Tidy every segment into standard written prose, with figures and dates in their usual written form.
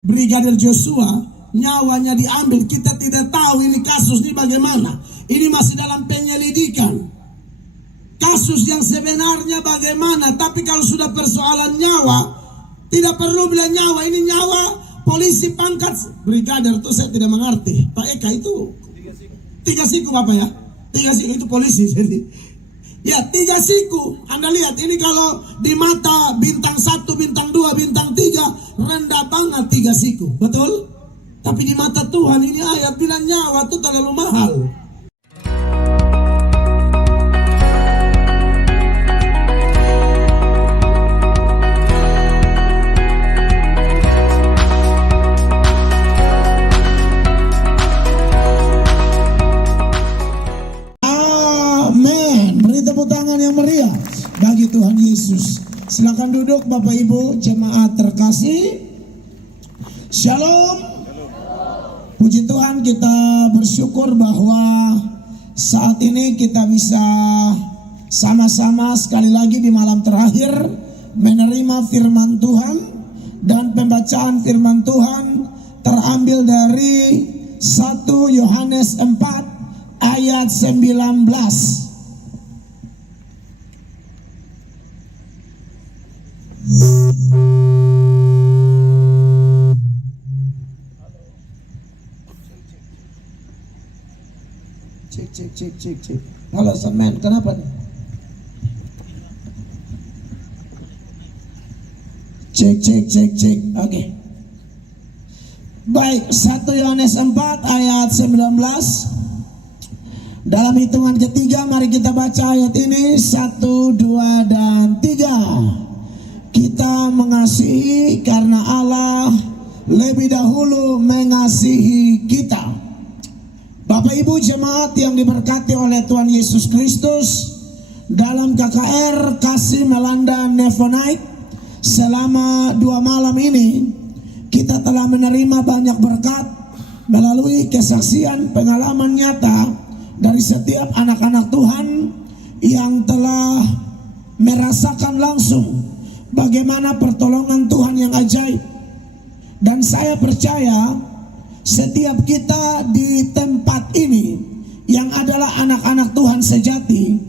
Brigadir Joshua nyawanya diambil. Kita tidak tahu ini kasus ini bagaimana. Ini masih dalam penyelidikan. Kasus yang sebenarnya bagaimana. Tapi kalau sudah persoalan nyawa, tidak perlu bilang nyawa. Ini nyawa polisi pangkat brigadir itu saya tidak mengerti. Pak Eka itu 3 siku Bapak ya. 3 siku itu polisi. Jadi ya 3 siku. Anda lihat ini kalau di mata bintang 1, bintang 2, bintang 3 rendah banget 3 siku. Betul? Tapi di mata Tuhan ini ayat bilang nyawa itu terlalu mahal. Amin. Beri tepuk tangan yang meriah bagi Tuhan Yesus. Silakan duduk Bapak Ibu jemaat terkasih. Shalom. Puji Tuhan, kita bersyukur bahwa saat ini kita bisa sama-sama sekali lagi di malam terakhir menerima firman Tuhan. Dan pembacaan firman Tuhan terambil dari 1 Yohanes 4 ayat 19. Cek. Halo semen, kenapa nih? Cek. Oke. Baik, 1 Yohanes 4 ayat 19. Dalam hitungan ketiga mari kita baca ayat ini. 1, 2, dan 3. Kita mengasihi karena Allah lebih dahulu mengasihi kita. Bapak Ibu jemaat yang diberkati oleh Tuhan Yesus Kristus, dalam KKR Kasih Melanda Nevonite selama 2 malam ini kita telah menerima banyak berkat melalui kesaksian pengalaman nyata dari setiap anak-anak Tuhan yang telah merasakan langsung bagaimana pertolongan Tuhan yang ajaib. Dan saya percaya setiap kita di tempat ini yang adalah anak-anak Tuhan sejati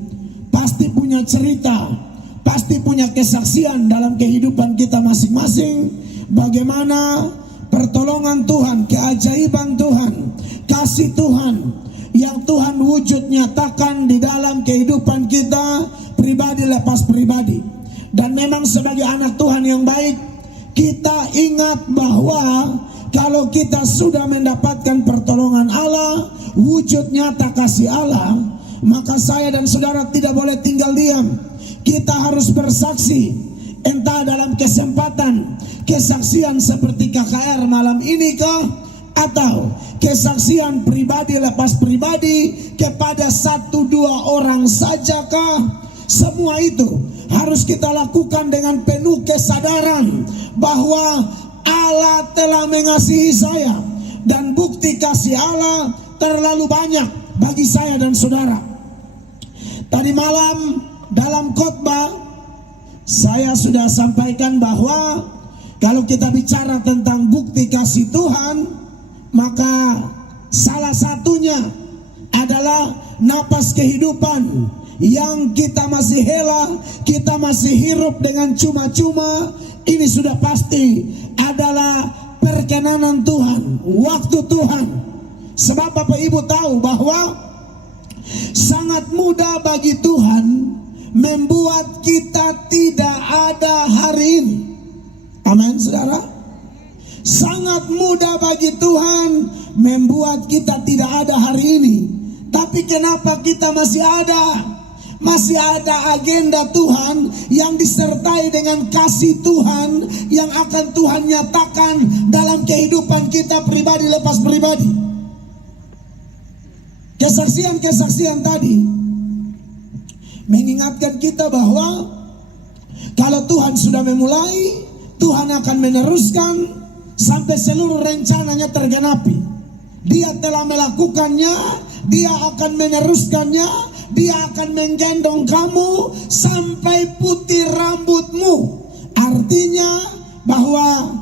pasti punya cerita, pasti punya kesaksian dalam kehidupan kita masing-masing bagaimana pertolongan Tuhan, keajaiban Tuhan, kasih Tuhan yang Tuhan wujud nyatakan di dalam kehidupan kita pribadi lepas pribadi. Dan memang sebagai anak Tuhan yang baik, kita ingat bahwa kalau kita sudah mendapatkan pertolongan Allah, wujud nyata kasih Allah, maka saya dan saudara tidak boleh tinggal diam. Kita harus bersaksi, entah dalam kesempatan kesaksian seperti KKR malam ini kah, atau kesaksian pribadi lepas pribadi kepada 1-2 orang saja kah. Semua itu harus kita lakukan dengan penuh kesadaran bahwa Allah telah mengasihi saya, dan bukti kasih Allah terlalu banyak bagi saya dan saudara. Tadi malam dalam khotbah saya sudah sampaikan bahwa kalau kita bicara tentang bukti kasih Tuhan, maka salah satunya adalah napas kehidupan yang kita masih hela, kita masih hirup dengan cuma-cuma. Ini sudah pasti adalah perkenanan Tuhan, waktu Tuhan. Sebab Bapak Ibu tahu bahwa sangat mudah bagi Tuhan membuat kita tidak ada hari ini. Amin saudara. Sangat mudah bagi Tuhan membuat kita tidak ada hari ini. Tapi kenapa kita masih ada? Masih ada agenda Tuhan yang disertai dengan kasih Tuhan yang akan Tuhan nyatakan dalam kehidupan kita pribadi lepas pribadi. Kesaksian-kesaksian tadi mengingatkan kita bahwa kalau Tuhan sudah memulai, Tuhan akan meneruskan sampai seluruh rencananya tergenapi. Dia telah melakukannya, Dia akan meneruskannya. Dia akan menggendong kamu sampai putih rambutmu. Artinya bahwa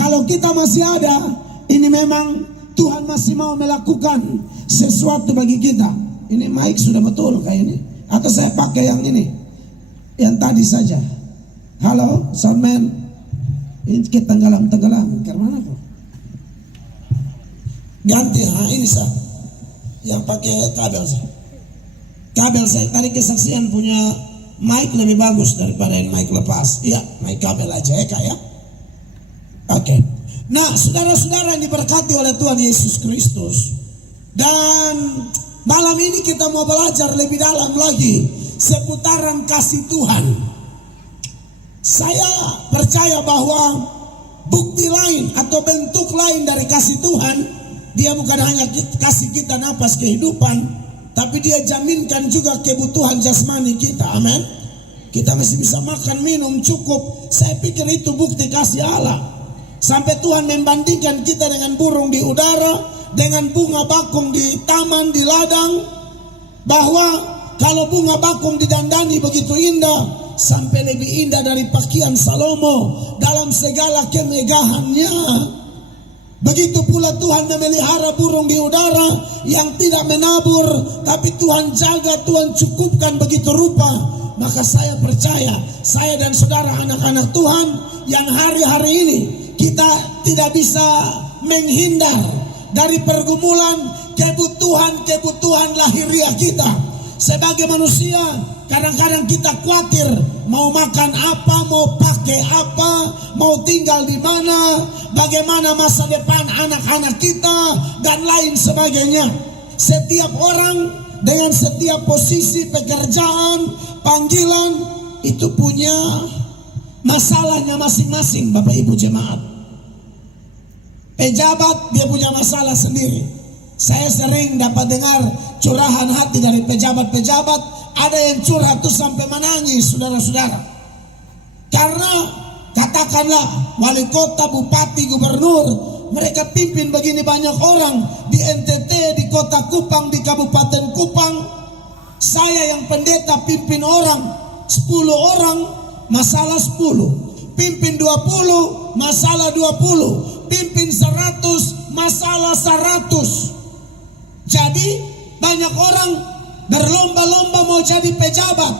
kalau kita masih ada, ini memang Tuhan masih mau melakukan sesuatu bagi kita. Ini mic sudah betul kayaknya, atau saya pakai yang ini, yang tadi saja. Halo soundman, ini kita tenggelam karena mana kok? Ganti, ini sah, yang pakai kabel sah. Kabel saya tadi kesaksian punya mic lebih bagus daripada yang mic lepas. Iya, mic kabel aja ya kak ya. Oke. Nah, saudara-saudara yang diberkati oleh Tuhan Yesus Kristus, dan malam ini kita mau belajar lebih dalam lagi seputaran kasih Tuhan. Saya percaya bahwa bukti lain atau bentuk lain dari kasih Tuhan, dia bukan hanya kasih kita napas kehidupan, tapi dia jaminkan juga kebutuhan jasmani kita. Amin. Kita masih bisa makan, minum cukup. Saya pikir itu bukti kasih Allah. Sampai Tuhan membandingkan kita dengan burung di udara, dengan bunga bakung di taman, di ladang. Bahwa kalau bunga bakung didandani begitu indah, sampai lebih indah dari pakaian Salomo dalam segala kemegahannya. Begitu pula Tuhan memelihara burung di udara yang tidak menabur, tapi Tuhan jaga, Tuhan cukupkan begitu rupa. Maka saya percaya, saya dan saudara anak-anak Tuhan yang hari-hari ini kita tidak bisa menghindar dari pergumulan kebutuhan lahiriah kita. Sebagai manusia, kadang-kadang kita khawatir mau makan apa, mau pakai apa, mau tinggal di mana, bagaimana masa depan anak-anak kita, dan lain sebagainya. Setiap orang dengan setiap posisi pekerjaan, panggilan, itu punya masalahnya masing-masing, Bapak Ibu jemaat. Pejabat dia punya masalah sendiri. Saya sering dapat dengar curahan hati dari pejabat-pejabat. Ada yang curhat tuh sampai menangis, saudara-saudara. Karena katakanlah wali kota, bupati, gubernur, mereka pimpin begini banyak orang di NTT, di kota Kupang, di Kabupaten Kupang. Saya yang pendeta pimpin orang 10 orang, masalah 10. Pimpin 20, masalah 20. Pimpin 100, masalah 100. Jadi banyak orang berlomba-lomba mau jadi pejabat.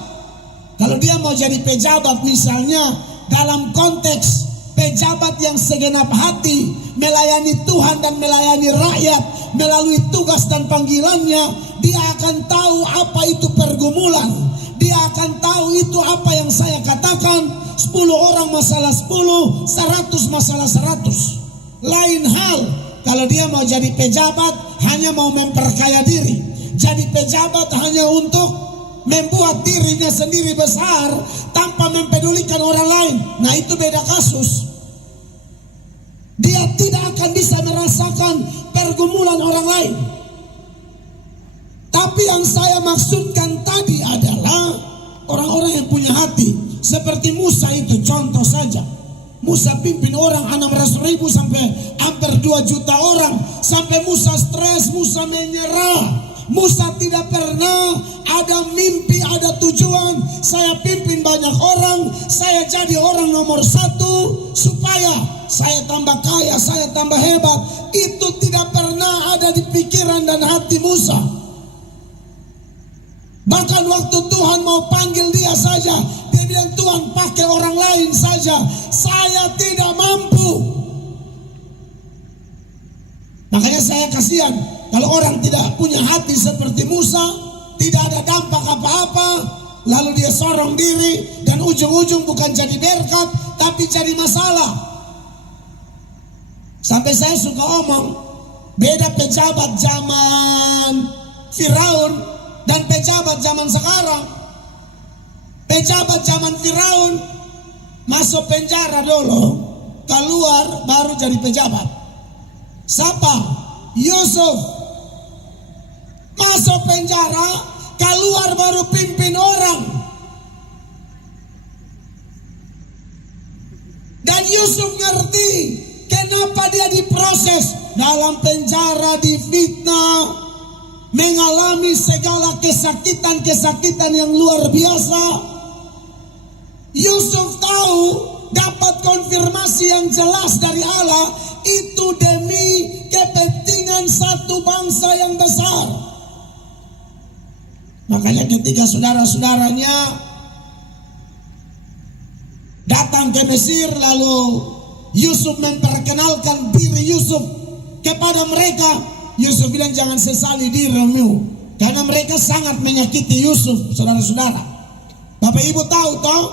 Kalau dia mau jadi pejabat misalnya dalam konteks pejabat yang segenap hati melayani Tuhan dan melayani rakyat melalui tugas dan panggilannya, dia akan tahu apa itu pergumulan. Dia akan tahu itu apa yang saya katakan, 10 orang masalah 10, 100 masalah 100. Lain hal kalau dia mau jadi pejabat hanya mau memperkaya diri. Jadi pejabat hanya untuk membuat dirinya sendiri besar tanpa mempedulikan orang lain. Nah itu beda kasus. Dia tidak akan bisa merasakan pergumulan orang lain. Tapi yang saya maksudkan tadi adalah orang-orang yang punya hati. Seperti Musa itu contoh saja. Musa pimpin orang 600.000 sampai hampir 2 juta orang. Sampai Musa stres, Musa menyerah. Musa tidak pernah ada mimpi, ada tujuan. Saya pimpin banyak orang, saya jadi orang nomor 1 supaya saya tambah kaya, saya tambah hebat. Itu tidak pernah ada di pikiran dan hati Musa. Bahkan waktu Tuhan mau panggil dia saja, dia bilang, Tuhan pakai orang lain saja, saya tidak mampu. Makanya saya kasihan kalau orang tidak punya hati seperti Musa, tidak ada dampak apa-apa, lalu dia sorong diri dan ujung-ujung bukan jadi berkat tapi jadi masalah. Sampai saya suka omong, beda pejabat zaman Firaun dan pejabat zaman sekarang. Pejabat zaman Firaun masuk penjara dulu, keluar baru jadi pejabat. Siapa? Yusuf masuk penjara, keluar baru pimpin orang. Dan Yusuf ngerti kenapa dia diproses dalam penjara, difitnah, mengalami segala kesakitan-kesakitan yang luar biasa. Yusuf tahu dapat konfirmasi yang jelas dari Allah, itu demi kepentingan satu bangsa yang besar. Makanya ketika saudara-saudaranya datang ke Mesir, lalu Yusuf memperkenalkan diri Yusuf kepada mereka, Yusuf bilang jangan sesali dirimu, karena mereka sangat menyakiti Yusuf. Saudara-saudara, Bapak Ibu tahu toh,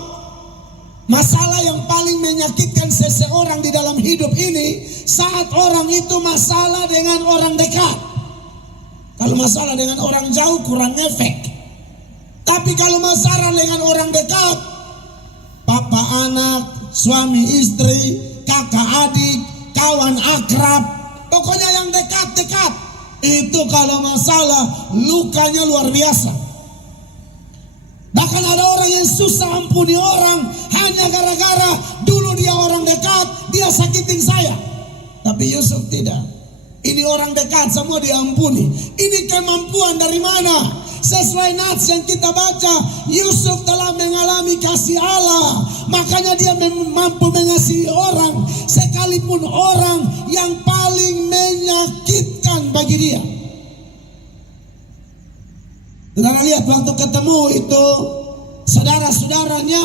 masalah yang paling menyakitkan seseorang di dalam hidup ini saat orang itu masalah dengan orang dekat. Kalau masalah dengan orang jauh kurang efek. Tapi kalau masalah dengan orang dekat, papa anak, suami istri, kakak adik, kawan akrab, pokoknya yang dekat-dekat, itu kalau masalah lukanya luar biasa. Bahkan ada orang yang susah ampuni orang hanya gara-gara dulu dia orang dekat, dia sakitin saya. Tapi Yusuf tidak. Ini orang dekat semua diampuni. Ini kemampuan dari mana? Sesuai nats yang kita baca, Yusuf telah mengalami kasih Allah. Makanya dia mampu mengasihi orang, sekalipun orang yang paling menyakitkan bagi dia. Saudara lihat waktu ketemu itu saudara-saudaranya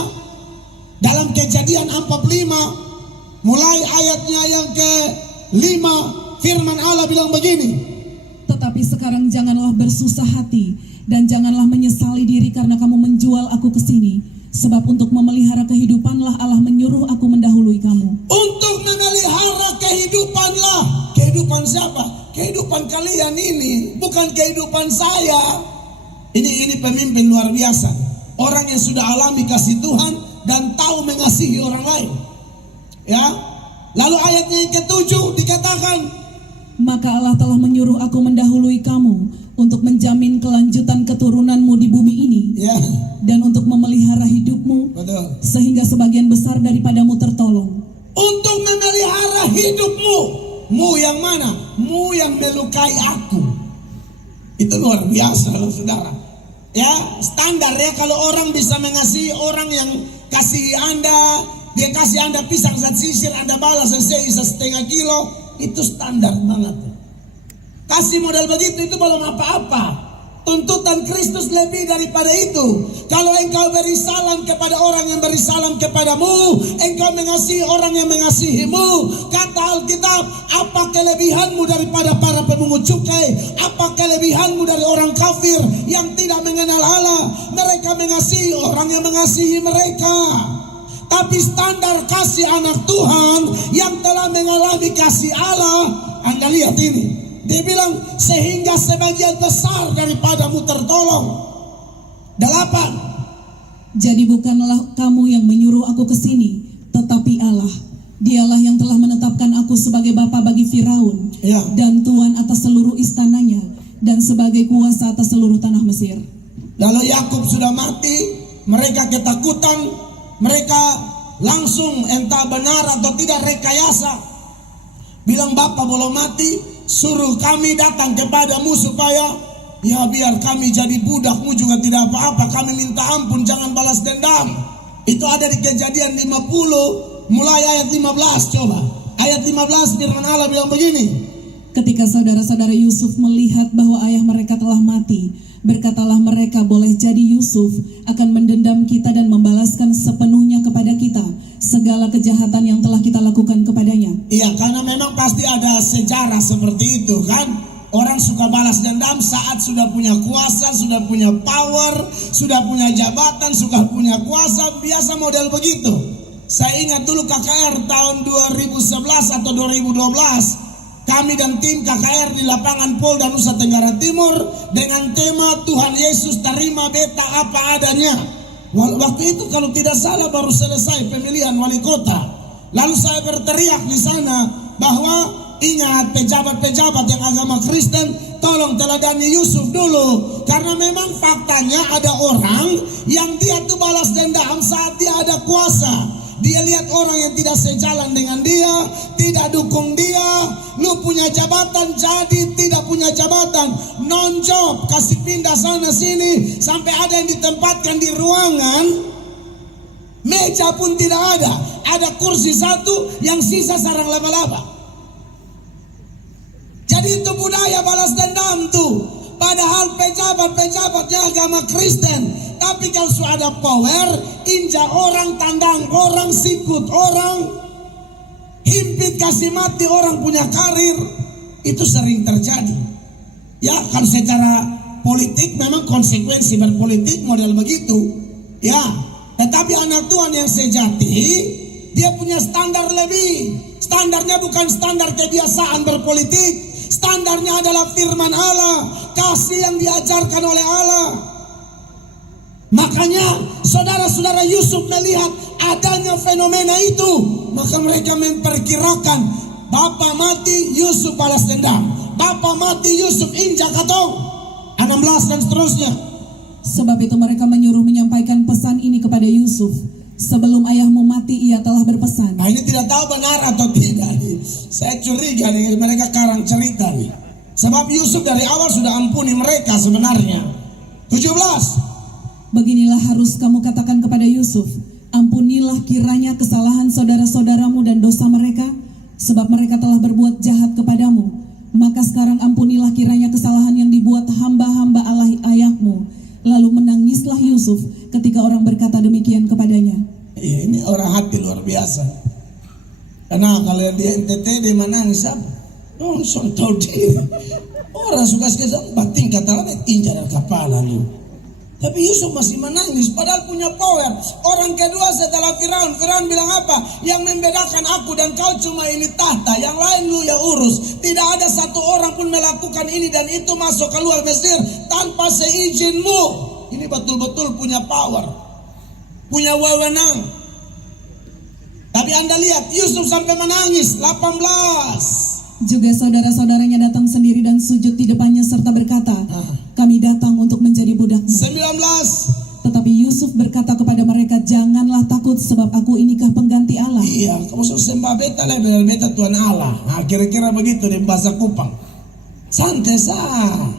dalam Kejadian 45, mulai ayatnya yang ke-5, firman Allah bilang begini. Tetapi sekarang janganlah bersusah hati dan janganlah menyesali diri karena kamu menjual aku ke sini, sebab untuk memelihara kehidupanlah Allah menyuruh aku mendahului kamu. Untuk memelihara kehidupanlah. Kehidupan siapa? Kehidupan kalian ini, bukan kehidupan saya. Ini pemimpin luar biasa. Orang yang sudah alami kasih Tuhan dan tahu mengasihi orang lain. Ya. Lalu ayatnya yang ke-7 dikatakan, maka Allah telah menyuruh aku mendahului kamu untuk menjamin kelanjutan keturunanmu di bumi ini, ya, dan untuk memelihara hidupmu. betul, sehingga sebagian besar daripadamu tertolong. Untuk memelihara hidupmu. Mu yang mana? Mu yang melukai aku. Itu luar biasa loh saudara. Ya, standar ya, kalau orang bisa mengasihi orang yang kasih Anda, dia kasih Anda pisang zat sisir, Anda balas setengah kilo, itu standar banget. Kasih modal begitu itu belum apa-apa. Tuntutan Kristus lebih daripada itu. Kalau engkau beri salam kepada orang yang beri salam kepadamu, engkau mengasihi orang yang mengasihimu. Kata Alkitab, apa kelebihanmu daripada para pemungut cukai? Apa kelebihanmu dari orang kafir yang tidak mengenal Allah? Mereka mengasihi orang yang mengasihi mereka. Tapi standar kasih anak Tuhan yang telah mengalami kasih Allah, Anda lihat ini. Dia bilang sehingga sebagian besar daripadamu tertolong. 8. Jadi bukanlah kamu yang menyuruh aku ke sini, tetapi Allah. Dialah yang telah menetapkan aku sebagai bapa bagi Firaun, Ya. dan tuan atas seluruh istananya, dan sebagai kuasa atas seluruh tanah Mesir. Lalu Yakub sudah mati, mereka ketakutan, mereka langsung entah benar atau tidak rekayasa. Bilang Bapa belum mati, suruh kami datang kepadamu supaya ya biar kami jadi budakmu juga tidak apa-apa. Kami minta ampun, jangan balas dendam. Itu ada di Kejadian 50 mulai ayat 15. Coba ayat 15 firman Allah bilang begini. Ketika saudara-saudara Yusuf melihat bahwa ayah mereka telah mati, berkatalah mereka, boleh jadi Yusuf akan mendendam kita dan membalaskan sepenuhnya kepada kita segala kejahatan yang telah kita lakukan kepadanya. Iya, karena memang pasti ada sejarah seperti itu kan. Orang suka balas dendam saat sudah punya kuasa, sudah punya power, sudah punya jabatan, sudah punya kuasa. Biasa model begitu. Saya ingat dulu KKR tahun 2011 atau 2012. Kami dan tim KKR di lapangan Polda Nusa Tenggara Timur dengan tema Tuhan Yesus terima beta apa adanya. Waktu itu kalau tidak salah baru selesai pemilihan wali kota. Lalu saya berteriak di sana bahwa ingat pejabat-pejabat yang agama Kristen, tolong teladani Yusuf dulu. Karena memang faktanya ada orang yang dia tuh balas dendam saat dia ada kuasa. Dia lihat orang yang tidak sejalan dengan dia, tidak dukung dia. Lu punya jabatan jadi tidak punya jabatan, non job, kasih pindah sana sini. Sampai ada yang ditempatkan di ruangan Meja pun tidak ada. Ada kursi satu, yang sisa sarang laba-laba. Jadi itu budaya balas dendam tuh. Padahal pejabatnya agama Kristen. Tapi kalau sudah ada power, injak orang, tandang orang, sikut orang, himpit kasih mati orang punya karir. Itu sering terjadi. Ya, kalau secara politik memang konsekuensi berpolitik model begitu. Ya, tetapi anak Tuhan yang sejati, dia punya standar lebih. Standarnya bukan standar kebiasaan berpolitik. Standarnya adalah firman Allah, kasih yang diajarkan oleh Allah. Makanya saudara-saudara Yusuf melihat adanya fenomena itu, maka mereka memperkirakan, Bapak mati, Yusuf balas dendam. Bapak mati, Yusuf injak katong. 16 dan seterusnya. Sebab itu mereka menyuruh menyampaikan pesan ini kepada Yusuf. Sebelum ayahmu mati, ia telah berpesan. Nah, ini tidak tahu benar atau tidak. Saya curiga nih, mereka karang cerita nih. Sebab Yusuf dari awal sudah ampuni mereka sebenarnya. 17. Beginilah harus kamu katakan kepada Yusuf, ampunilah kiranya kesalahan saudara-saudaramu dan dosa mereka, sebab mereka telah berbuat jahat kepadamu. Maka sekarang ampunilah kiranya kesalahan yang dibuat hamba-hamba Allah ayahmu. Lalu menangislah Yusuf ketika orang berkata demikian kepadanya. Ya, ini orang hati luar biasa. Karena kalau dia NTT dia menangis apa? Nonson tahu dia. Orang suka sekali batin kata lah injak dari kepala lu. Tapi Yusuf masih menangis padahal punya power. Orang kedua setelah Firaun bilang apa? Yang membedakan aku dan kau cuma ini tahta, yang lain lu yang urus. Tidak ada satu orang pun melakukan ini dan itu masuk keluar Mesir tanpa seizinmu. Ini betul-betul punya power, punya wewenang. Tapi Anda lihat Yusuf sampai menangis. 18. Juga saudara-saudaranya datang sendiri dan sujud di depannya serta berkata, kami datang untuk menjadi budakmu. 19. Tetapi Yusuf berkata kepada mereka, janganlah takut sebab aku inikah pengganti Allah. Iya, kamu suruh sembah beta lah, beta Tuhan Allah. Nah, kira-kira begitu di bahasa Kupang. Santai sah.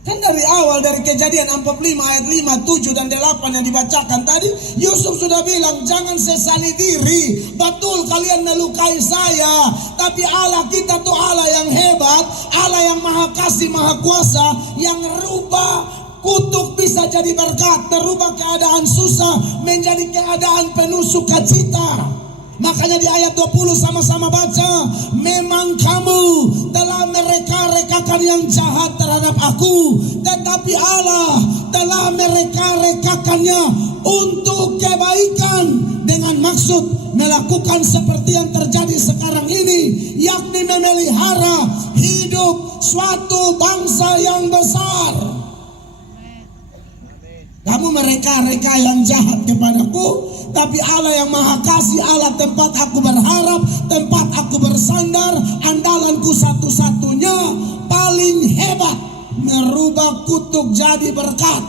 Kan dari awal, dari Kejadian 45 ayat 5, 7 dan 8 yang dibacakan tadi, Yusuf sudah bilang jangan sesali diri. Betul kalian melukai saya, tapi Allah kita tuh Allah yang hebat, Allah yang maha kasih, maha kuasa, yang rubah kutuk bisa jadi berkat, merubah keadaan susah menjadi keadaan penuh sukacita. Makanya di ayat 20 sama-sama baca, memang kamu telah mereka-rekakan yang jahat terhadap aku, tetapi Allah telah mereka-rekakannya untuk kebaikan dengan maksud melakukan seperti yang terjadi sekarang ini, yakni memelihara hidup suatu bangsa yang besar. Kamu mereka-reka yang jahat kepadaku, tapi Allah yang maha kasih, Allah tempat aku berharap, tempat aku bersandar, andalanku satu-satunya, paling hebat, merubah kutuk jadi berkat.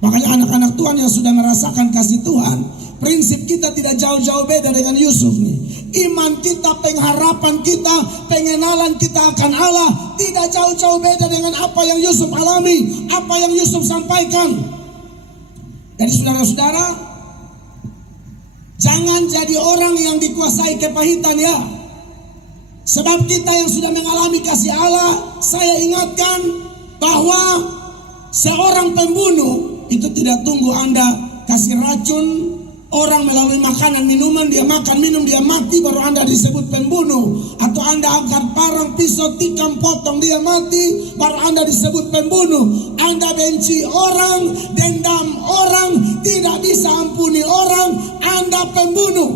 Makanya anak-anak Tuhan yang sudah merasakan kasih Tuhan, prinsip kita tidak jauh-jauh beda dengan Yusuf nih. Iman kita, pengharapan kita, pengenalan kita akan Allah tidak jauh-jauh beda dengan apa yang Yusuf alami, apa yang Yusuf sampaikan. Jadi saudara-saudara, jangan jadi orang yang dikuasai kepahitan ya. Sebab kita yang sudah mengalami kasih Allah, saya ingatkan bahwa seorang pembunuh itu tidak tunggu Anda kasih racun orang melalui makanan minuman, dia makan minum dia mati baru Anda disebut pembunuh. Atau Anda angkat parang pisau tikam potong dia mati baru Anda disebut pembunuh. Anda benci orang, dendam orang, tidak bisa ampuni orang, Anda pembunuh.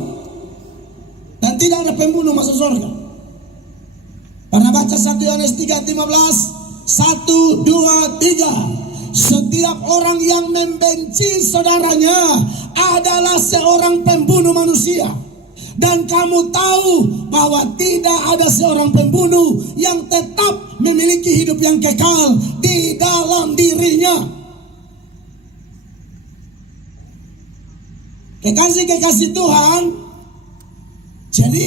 Dan tidak ada pembunuh masuk surga. Pernah baca 1 Yohanes 3:15, 1, 2, 3. Setiap orang yang membenci saudaranya adalah seorang pembunuh manusia. Dan kamu tahu bahwa tidak ada seorang pembunuh yang tetap memiliki hidup yang kekal di dalam dirinya. Kekasih-kekasih Tuhan, jadi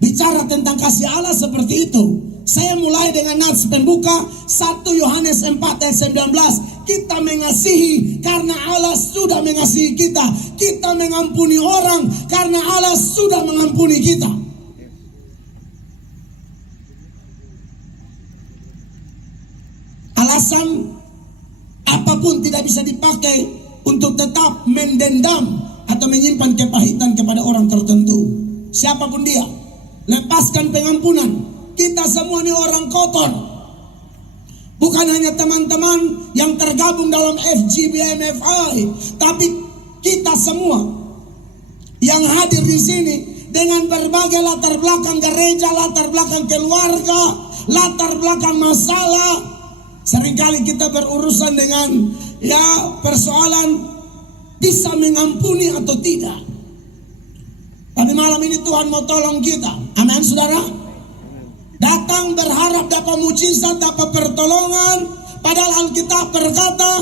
bicara tentang kasih Allah seperti itu. Saya mulai dengan nats pembuka 1 Yohanes 4 ayat 19. Kita mengasihi karena Allah sudah mengasihi kita. Kita mengampuni orang karena Allah sudah mengampuni kita. Alasan apapun tidak bisa dipakai untuk tetap mendendam atau menyimpan kepahitan kepada orang tertentu. Siapapun dia, lepaskan pengampunan. Kita semua ini orang kotor. Bukan hanya teman-teman yang tergabung dalam FGBMFI, tapi kita semua yang hadir di sini dengan berbagai latar belakang gereja, latar belakang keluarga, latar belakang masalah. Seringkali kita berurusan dengan persoalan bisa mengampuni atau tidak. Tapi malam ini Tuhan mau tolong kita. Amin, saudara. Datang berharap dapat mujizat, dapat pertolongan. Padahal Alkitab berkata,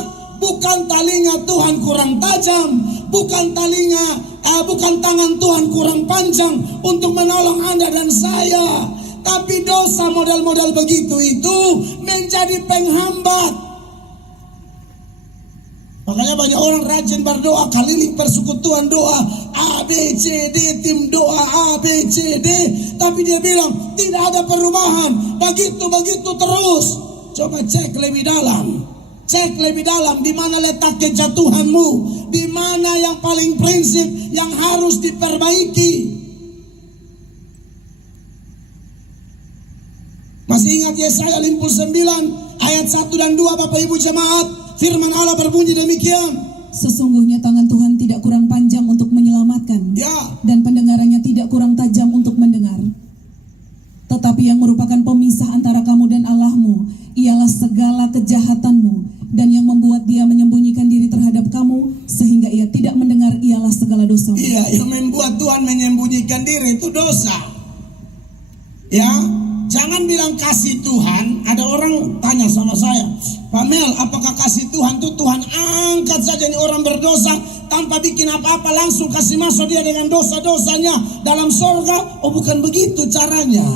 bukan talinya Tuhan kurang tajam, bukan tangan Tuhan kurang panjang untuk menolong Anda dan saya. Tapi dosa model-model begitu itu menjadi penghambat. Makanya banyak orang rajin berdoa, keliling persekutuan doa A, B, C, D, tim doa A, B, C, D. Tapi dia bilang tidak ada perubahan, begitu terus. Coba cek lebih dalam. Cek lebih dalam di mana letak kejatuhanmu, di mana yang paling prinsip yang harus diperbaiki. Masih ingat Yesaya 59 ayat 1 dan 2 Bapak Ibu jemaat? Firman Allah berbunyi demikian. Sesungguhnya tangan Tuhan tidak kurang panjang untuk menyelamatkan, dan pendengarannya tidak kurang tajam untuk mendengar. Tetapi yang merupakan pemisah antara kamu dan Allahmu ialah segala kejahatanmu, dan yang membuat dia menyembunyikan diri terhadap kamu sehingga ia tidak mendengar ialah segala dosa. Iya, yang membuat Tuhan menyembunyikan diri itu dosa. Ya, jangan bilang kasih Tuhan. Ada orang tanya sama saya, Pak Mel, apakah kasih Tuhan itu Tuhan angkat saja ini orang berdosa tanpa bikin apa-apa, langsung kasih masuk dia dengan dosa-dosanya dalam surga? Oh, bukan begitu caranya.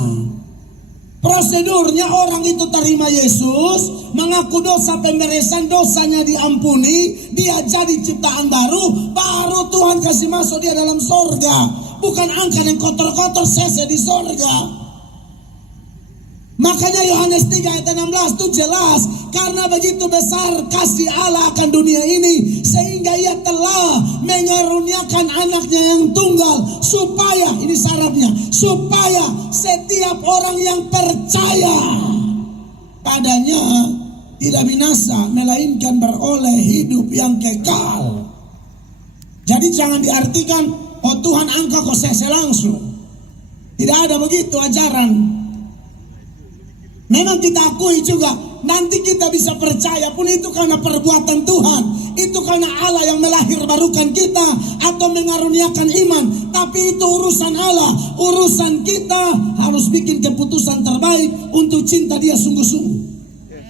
Prosedurnya orang itu terima Yesus, mengaku dosa, pemberesan dosanya diampuni, dia jadi ciptaan baru, baru Tuhan kasih masuk dia dalam surga. Bukan angkat yang kotor-kotor sese di surga. Makanya Yohanes 3 ayat 16 itu jelas, karena begitu besar kasih Allah akan dunia ini sehingga ia telah mengaruniakan anaknya yang tunggal, supaya, ini syaratnya, supaya setiap orang yang percaya padanya tidak binasa, melainkan beroleh hidup yang kekal. Jadi jangan diartikan, oh Tuhan angkat kok sese langsung. Tidak ada begitu ajaran. Memang kita akui juga, nanti kita bisa percaya pun itu karena perbuatan Tuhan, itu karena Allah yang melahirbarukan kita atau mengaruniakan iman. Tapi itu urusan Allah. Urusan kita harus bikin keputusan terbaik untuk cinta dia sungguh-sungguh.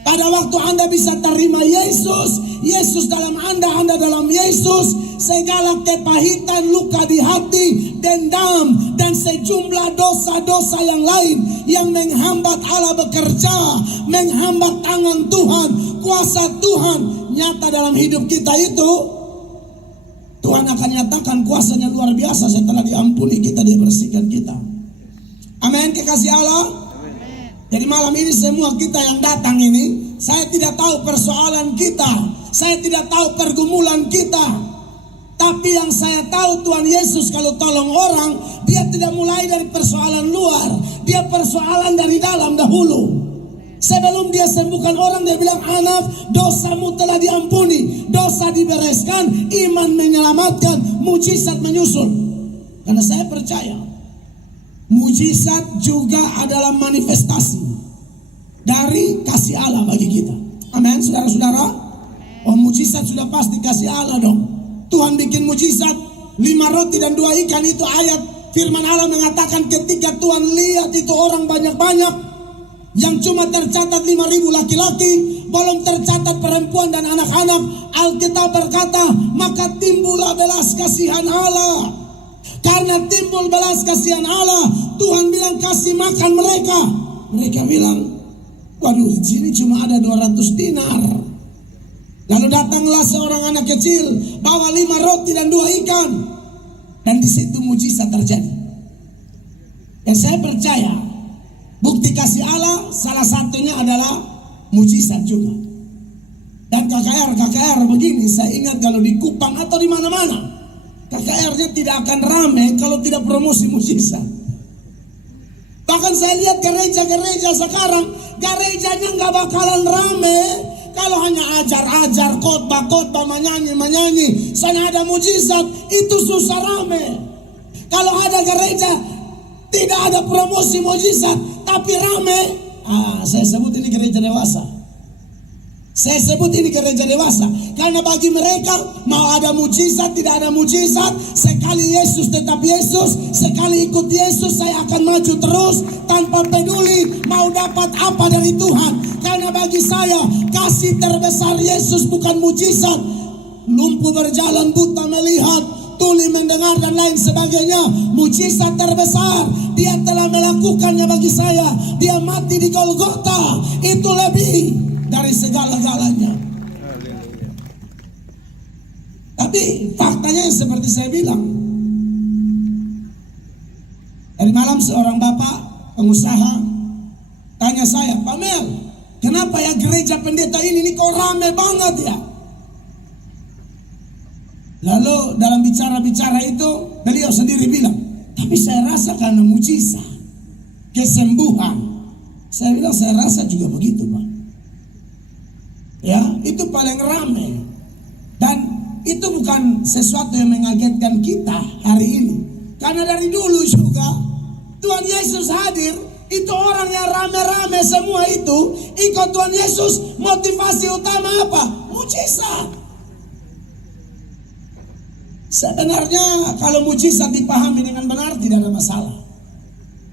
Pada waktu Anda bisa terima Yesus, Yesus dalam Anda dalam Yesus, segala kepahitan, luka di hati, dendam, dan sejumlah dosa-dosa yang lain yang menghambat Allah bekerja, menghambat tangan Tuhan, kuasa Tuhan nyata dalam hidup kita itu, Tuhan akan nyatakan kuasanya luar biasa setelah diampuni kita, dia bersihkan kita. Amin, kekasih Allah. Jadi malam ini semua kita yang datang ini, saya tidak tahu persoalan kita, saya tidak tahu pergumulan kita, tapi yang saya tahu Tuhan Yesus kalau tolong orang, dia tidak mulai dari persoalan luar, dia persoalan dari dalam dahulu. Sebelum dia sembuhkan orang, dia bilang, anak, dosamu telah diampuni, dosa dibereskan, iman menyelamatkan, mujizat menyusul. Karena saya percaya mujizat juga adalah manifestasi dari kasih Allah bagi kita. Amin, saudara-saudara. Oh, mujizat sudah pasti kasih Allah dong. Tuhan bikin mujizat 5 roti dan 2 ikan, itu ayat firman Allah mengatakan ketika Tuhan lihat itu orang banyak-banyak, yang cuma tercatat 5.000 laki-laki, belum tercatat perempuan dan anak-anak. Alkitab berkata, maka timbullah belas kasihan Allah. Karena timbul belas kasihan Allah, Tuhan bilang kasih makan mereka. Mereka bilang, waduh, di sini cuma ada 200 dinar. Lalu datanglah seorang anak kecil, bawa 5 roti dan 2 ikan. Dan di situ mujizat terjadi. Dan saya percaya, bukti kasih Allah salah satunya adalah mujizat juga. Dan KKR begini, saya ingat kalau di Kupang atau di mana-mana, KKR-nya tidak akan ramai kalau tidak promosi mujizat. Bahkan saya lihat gereja-gereja sekarang, gerejanya nggak bakalan rame kalau hanya ajar-ajar, khotbah-khotbah, menyanyi. Sana ada mujizat, itu susah rame. Kalau ada gereja tidak ada promosi mujizat tapi rame, saya sebut ini gereja dewasa. Saya sebut ini gereja dewasa karena bagi mereka mau ada mujizat tidak ada mujizat, sekali Yesus tetap Yesus, sekali ikut Yesus saya akan maju terus tanpa peduli mau dapat apa dari Tuhan. Karena bagi saya kasih terbesar Yesus bukan mujizat. Lumpuh berjalan, buta melihat, tuli mendengar dan lain sebagainya. Mujizat terbesar dia telah melakukannya bagi saya. Dia mati di Golgota, itu lebih dari segala-galanya. Tapi faktanya seperti saya bilang, dari malam seorang bapak pengusaha tanya saya, Pak Mel, kenapa ya gereja pendeta ini kok rame banget ya? Lalu dalam bicara-bicara itu beliau sendiri bilang, tapi saya rasa karena mujizat, kesembuhan. Saya bilang saya rasa juga begitu Pak. Ya, itu paling ramai. Dan itu bukan sesuatu yang mengagetkan kita hari ini. Karena dari dulu juga Tuhan Yesus hadir, itu orang yang rame-rame semua itu ikut Tuhan Yesus. Motivasi utama apa? Mujizat. Sebenarnya kalau mujizat dipahami dengan benar tidak ada masalah.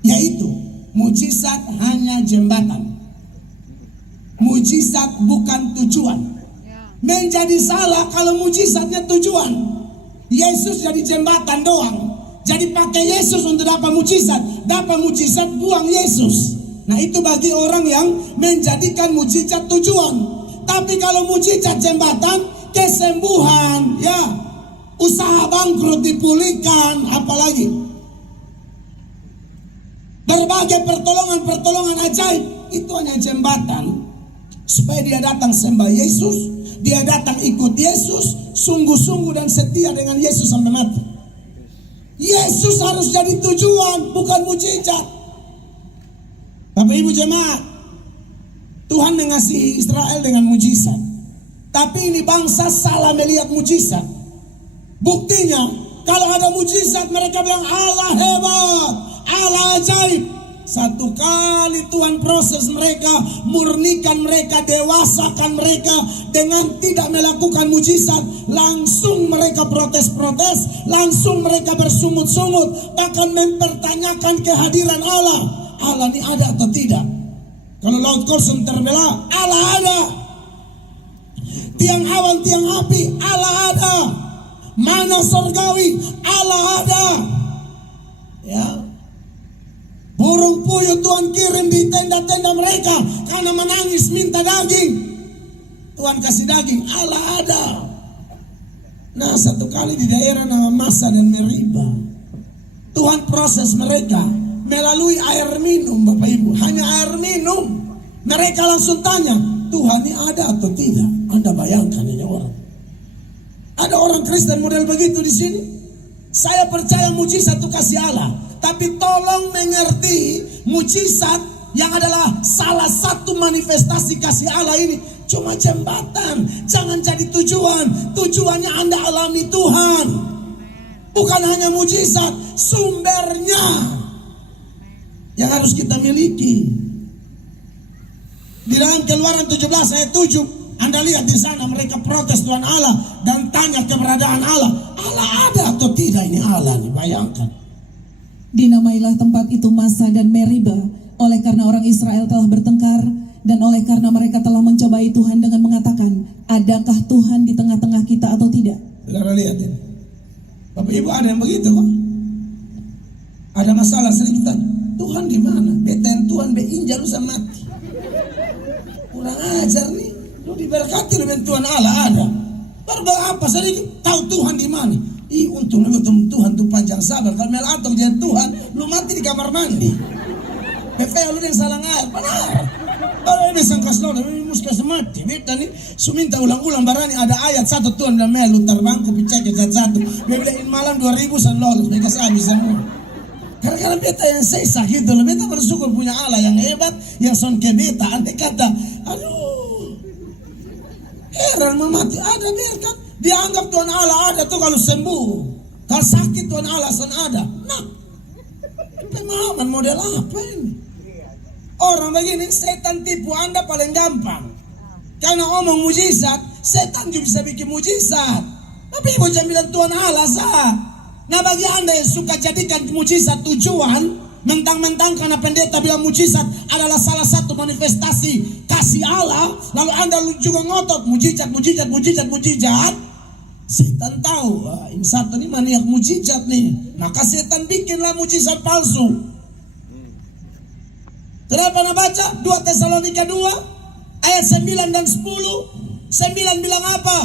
Yaitu mujizat hanya jembatan. Mujizat bukan tujuan. Menjadi salah kalau mujizatnya tujuan. Yesus jadi jembatan doang. Jadi pakai Yesus untuk dapat mujizat. Dapat mujizat buang Yesus. Nah itu bagi orang yang menjadikan mujizat tujuan. Tapi kalau mujizat jembatan, kesembuhan, ya, usaha bangkrut dipulihkan, apalagi berbagai pertolongan ajaib, itu hanya jembatan supaya dia datang sembah Yesus, dia datang ikut Yesus, sungguh-sungguh dan setia dengan Yesus sampai mati. Yesus harus jadi tujuan, bukan mujizat. Bapak Ibu jemaat, Tuhan mengasihi Israel dengan mujizat. Tapi ini bangsa salah melihat mujizat. Buktinya, kalau ada mujizat mereka bilang Allah hebat, Allah ajaib. Satu kali Tuhan proses mereka, murnikan mereka, dewasakan mereka dengan tidak melakukan mujizat, langsung mereka protes-protes, langsung mereka bersungut-sungut, bahkan mempertanyakan kehadiran Allah. Allah ini ada atau tidak? Kalau laut kosong terbelah, Allah ada. Tiang awan, tiang api, Allah ada. Mana surgawi, Allah ada. Ya. Burung puyuh Tuhan kirim di tenda-tenda mereka karena menangis minta daging. Tuhan kasih daging, Allah ada. Nah satu kali di daerah nama Massa dan Meriba, Tuhan proses mereka melalui air minum Bapak Ibu. Hanya air minum. Mereka langsung tanya, Tuhan ini ada atau tidak? Anda bayangkan ini orang. Ada orang Kristen model begitu di sini. Saya percaya mujizat itu kasih Allah. Tapi tolong mengerti mujizat yang adalah salah satu manifestasi kasih Allah ini cuma jembatan. Jangan jadi tujuan. Tujuannya Anda alami Tuhan. Bukan hanya mujizat, sumbernya yang harus kita miliki. Di dalam Keluaran 17 ayat 7, Anda lihat di sana mereka protes Tuhan Allah dan tanya keberadaan Allah. Allah ada atau tidak ini Allah nih, bayangkan. Dinamailah tempat itu Massa dan Meriba, oleh karena orang Israel telah bertengkar, dan oleh karena mereka telah mencobai Tuhan dengan mengatakan, adakah Tuhan di tengah-tengah kita atau tidak? Saudara lihat ya, Bapak Ibu ada yang begitu Pak. Ada masalah sedikit, Tuhan gimana? Beten Tuhan injak lu sama mati. Kurang ajar nih. Lu diberkati lu Tuhan Allah ada. Baru apa sedikit tahu Tuhan di mana? Untung lu Tuhan tuh panjang sabar. Kalau mel atong dia Tuhan, lu mati di kamar mandi. Lu yang salah air, benar. Kalau ini sangkas lo, ini muska semati. Beta nih, suminta ulang-ulang barani ada ayat satu Tuhan dalam melu terbangku picak ke satu. Dia bilang malam 2000 san lolos, mereka sabi semua. Karena beta yang sesah gitu loh, beta bersyukur punya Allah yang hebat, yang son ke beta. Andai kata, aduh, heran memati ada biarkan. Dia anggap Tuhan Allah ada tuh kalau sembuh, kalau sakit Tuhan Allah son ada. Nah, pemahaman model apa ini? Orang begini setan tipu Anda paling gampang. Karena omong mujizat, setan juga bisa bikin mujizat. Tapi ibu jangan bilang Tuhan Allah sah. Nah bagi Anda yang suka jadikan mujizat tujuan, mentang-mentang karena pendeta bilang mujizat adalah salah satu manifestasi kasih Allah, lalu Anda juga ngotot mujizat. Setan tahu, ini satu nih maniak mujizat nih. Maka setan bikinlah mujizat palsu. Kenapa nak baca 2 Tesalonika 2 ayat 9 dan 10? 9 bilang apa?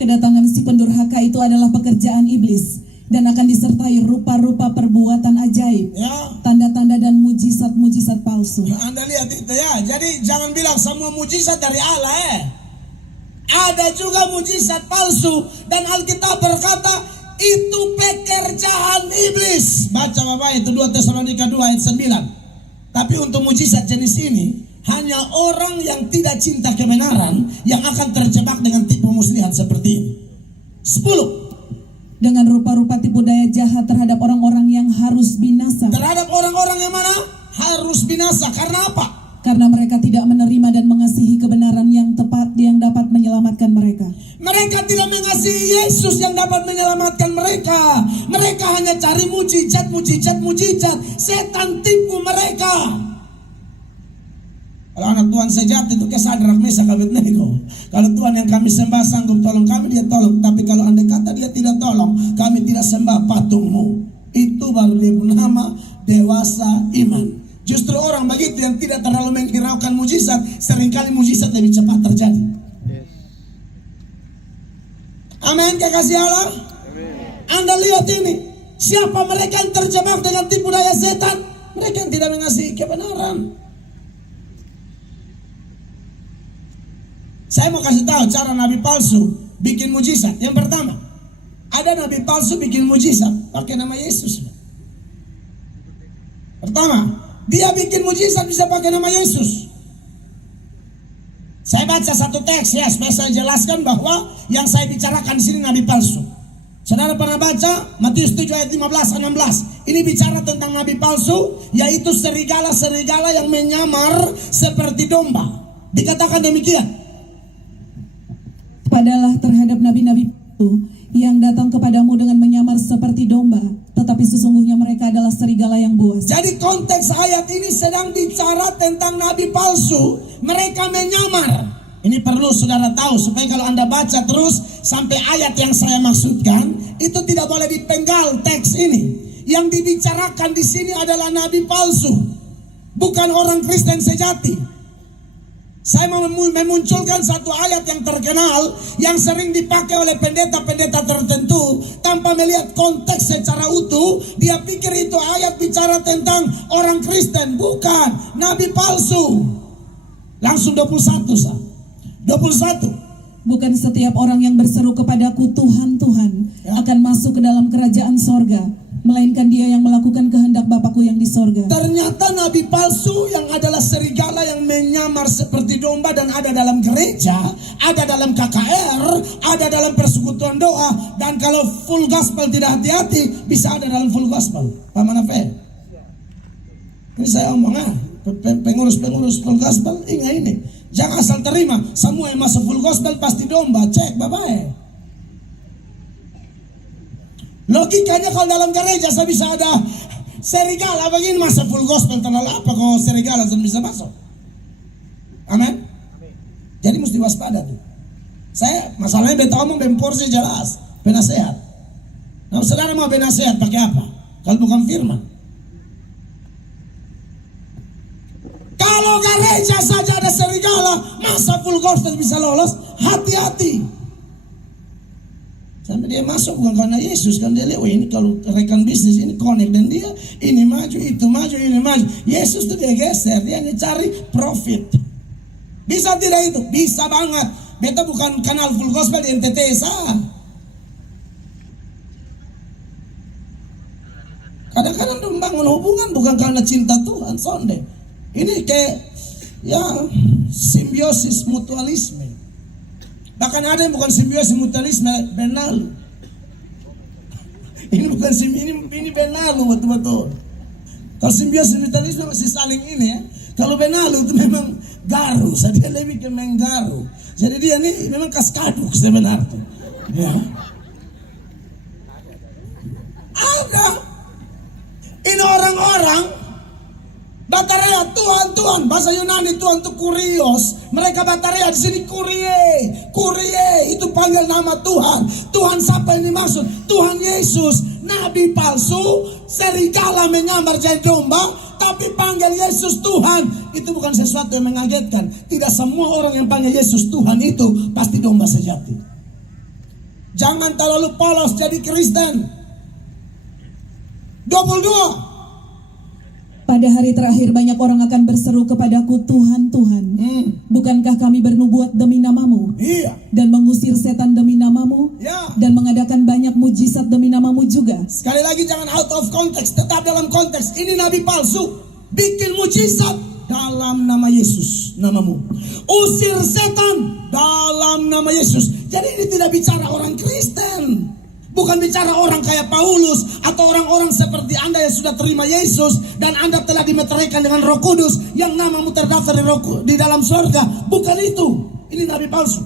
Kedatangan si pendurhaka itu adalah pekerjaan iblis dan akan disertai rupa-rupa perbuatan ajaib, ya, tanda-tanda dan mujizat-mujizat palsu. Ya, Anda lihat itu ya. Jadi jangan bilang semua mujizat dari Allah. Ada juga mujizat palsu dan Alkitab berkata itu pekerjaan iblis. Baca Bapak itu 2 Tesalonika 2 ayat 9. Tapi untuk mujizat jenis ini hanya orang yang tidak cinta kebenaran yang akan terjebak dengan tipu muslihat seperti ini. 10. Dengan rupa-rupa tipu daya jahat terhadap orang-orang yang harus binasa. Terhadap orang-orang yang mana? Harus binasa. Karena apa? Karena mereka tidak menerima dan mengasihi kebenaran yang tepat yang dapat menyelamatkan mereka. Mereka tidak mengasihi Yesus yang dapat menyelamatkan mereka. Mereka hanya cari mujizat. Setan tipu mereka. Kalau anak Tuhan sejati itu kesadrak mesa kabit nego. Kalau Tuhan yang kami sembah sanggup tolong kami, dia tolong. Tapi kalau andai kata dia tidak tolong, kami tidak sembah patungmu. Itu baru dia nama dewasa iman. Justru orang begitu yang tidak terlalu menghiraukan mujizat, seringkali mujizat lebih cepat terjadi. Amin, kekasih Allah. Anda lihat ini, siapa mereka yang terjebak dengan tipu daya setan? Mereka yang tidak mengasihi kebenaran. Saya mau kasih tahu cara nabi palsu bikin mujizat. Yang pertama, ada nabi palsu bikin mujizat pakai nama Yesus. Pertama, dia bikin mujizat bisa pakai nama Yesus. Saya baca satu teks ya, supaya saya jelaskan bahwa yang saya bicarakan di sini nabi palsu. Saudara pernah baca Matius 7 ayat 15-16. Ini bicara tentang nabi palsu, yaitu serigala-serigala yang menyamar seperti domba. Dikatakan demikian. Padalah terhadap nabi-nabi itu yang datang kepadamu dengan menyamar seperti domba, tetapi sesungguhnya mereka adalah serigala yang buas. Jadi konteks ayat ini sedang bicara tentang nabi palsu. Mereka menyamar. Ini perlu saudara tahu supaya kalau Anda baca terus sampai ayat yang saya maksudkan, itu tidak boleh dipenggal teks ini. Yang dibicarakan di sini adalah nabi palsu, bukan orang Kristen sejati. Saya mau memunculkan satu ayat yang terkenal yang sering dipakai oleh pendeta-pendeta tertentu tanpa melihat konteks secara utuh. Dia pikir itu ayat bicara tentang orang Kristen. Bukan, nabi palsu. Langsung 21 sah. 21. Bukan setiap orang yang berseru kepadaku Tuhan, Tuhan akan masuk ke dalam kerajaan sorga, melainkan dia yang melakukan kehendak Bapakku yang di sorga. Ternyata nabi palsu yang adalah serigala yang menyamar seperti domba dan ada dalam gereja, ada dalam KKR, ada dalam persekutuan doa, dan kalau full gospel tidak hati-hati bisa ada dalam full gospel. Paman apa? Ini saya omong pengurus full gospel, ingat ini. Jangan asal terima semua yang masuk full gospel pasti domba. Cek bapak. Logikanya kalau dalam gereja saya bisa ada serigala begini masa full gospel terlalu apa kalau serigala sudah bisa masuk. Amin. Jadi mesti waspada tuh. Saya masalahnya beta omong porsi jelas, penasehat. Nah saudara mau penasehat pakai apa? Kalau bukan firman. Kalau gereja saja ada serigala, masa full gospel bisa lolos? Hati-hati. Sampai dia masuk bukan karena Yesus, kan dia lihat, oh ini kalau rekan bisnis ini connect dan dia ini maju, itu maju, ini maju. Yesus tuh dia geser, dia hanya cari profit. Bisa tidak itu? Bisa banget. Beta bukan kanal full gospel di NTT Kadang-kadang membangun hubungan bukan karena cinta Tuhan, sonde. Ini kayak ya simbiosis mutualisme. Bahkan ada yang bukan simbiosis mutualisme, benalu. Ini bukan ini benalu betul-betul. Kalau simbiosis mutualisme masih saling ini ya. Kalau benalu itu memang garu, jadi dia lebih ke menggaru. Jadi dia ini memang kaskaduk sebenarnya. Ya. Ada ini orang-orang Bataria Tuhan, bahasa Yunani Tuhan itu kurios. Mereka Bataria di sini kurie itu panggil nama Tuhan. Tuhan siapa ini maksud? Tuhan Yesus, nabi palsu, serigala menyamar jadi domba, tapi panggil Yesus Tuhan. Itu bukan sesuatu yang mengagetkan. Tidak semua orang yang panggil Yesus Tuhan itu pasti domba sejati. Jangan terlalu polos jadi Kristen. 22. Pada hari terakhir banyak orang akan berseru kepadaku, Tuhan, Tuhan, bukankah kami bernubuat demi namamu? Iya. Dan mengusir setan demi namamu? Ya. Dan mengadakan banyak mujizat demi namamu juga? Sekali lagi jangan out of context, tetap dalam konteks. Ini nabi palsu, bikin mujizat dalam nama Yesus, namamu. Usir setan dalam nama Yesus. Jadi ini tidak bicara orang Kristen. Bukan bicara orang kayak Paulus atau orang-orang seperti Anda yang sudah terima Yesus dan Anda telah dimeteraikan dengan Roh Kudus yang namamu terdaftar di dalam surga. Bukan itu. Ini nabi palsu.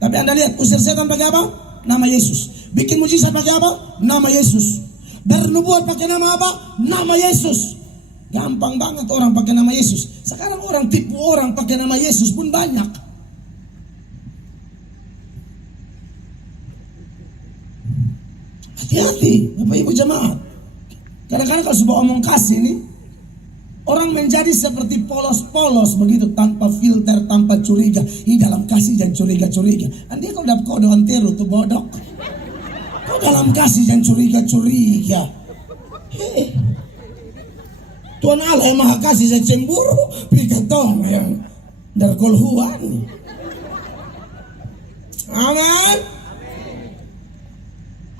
Tapi Anda lihat, usir setan pakai apa? Nama Yesus. Bikin mujizat pakai apa? Nama Yesus. Bernubuat pakai nama apa? Nama Yesus. Gampang banget orang pakai nama Yesus. Sekarang orang tipu orang pakai nama Yesus pun banyak. Hati-hati, Bapak Ibu jemaat. Kadang-kadang kalau sebuah omong kasih nih, orang menjadi seperti polos-polos begitu, tanpa filter, tanpa curiga. Ini dalam kasih jangan curiga-curiga. Andi kalau dapat kode antero tuh bodok. Kau dalam kasih jangan curiga-curiga. Tuhan Allah yang maha kasih, saya cemburu, pikatong yang darkolhuan. Amin.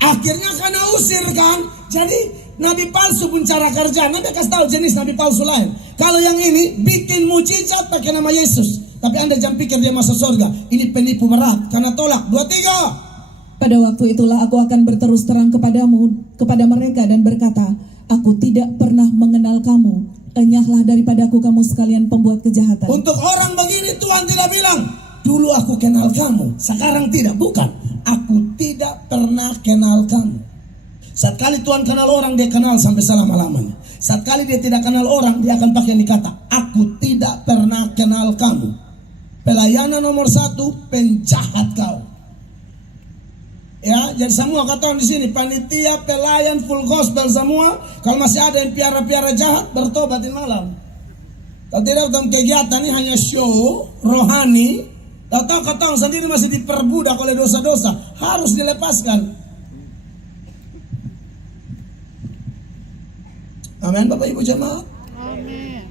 Akhirnya karena usir kan. Jadi nabi palsu pun cara kerja. Nabi kasih tahu jenis nabi palsu lain. Kalau yang ini bikin mujizat pakai nama Yesus, tapi Anda jangan pikir dia masuk surga. Ini penipu berat karena tolak. 23. Pada waktu itulah aku akan berterus terang kepada mereka dan berkata, aku tidak pernah mengenal kamu. Enyahlah daripadaku kamu sekalian pembuat kejahatan. Untuk orang begini Tuhan tidak bilang, dulu aku kenal kamu, sekarang tidak. Bukan. Aku tidak pernah kenal kamu. Saat kali Tuhan kenal orang, dia kenal sampai selama-lamanya. Saat kali dia tidak kenal orang, dia akan pakai ini kata, aku tidak pernah kenal kamu. Pelayanan nomor 1, penjahat kau. Ya, jadi semua kata orang di sini, panitia, pelayan, full gospel semua. Kalau masih ada yang piara-piara jahat, bertobatin malam. Kalau tidak dalam kegiatan ini hanya show rohani. Tahu-tahu kata orang sendiri masih diperbudak oleh dosa-dosa, harus dilepaskan. Amin, Bapak Ibu jemaat. Amin.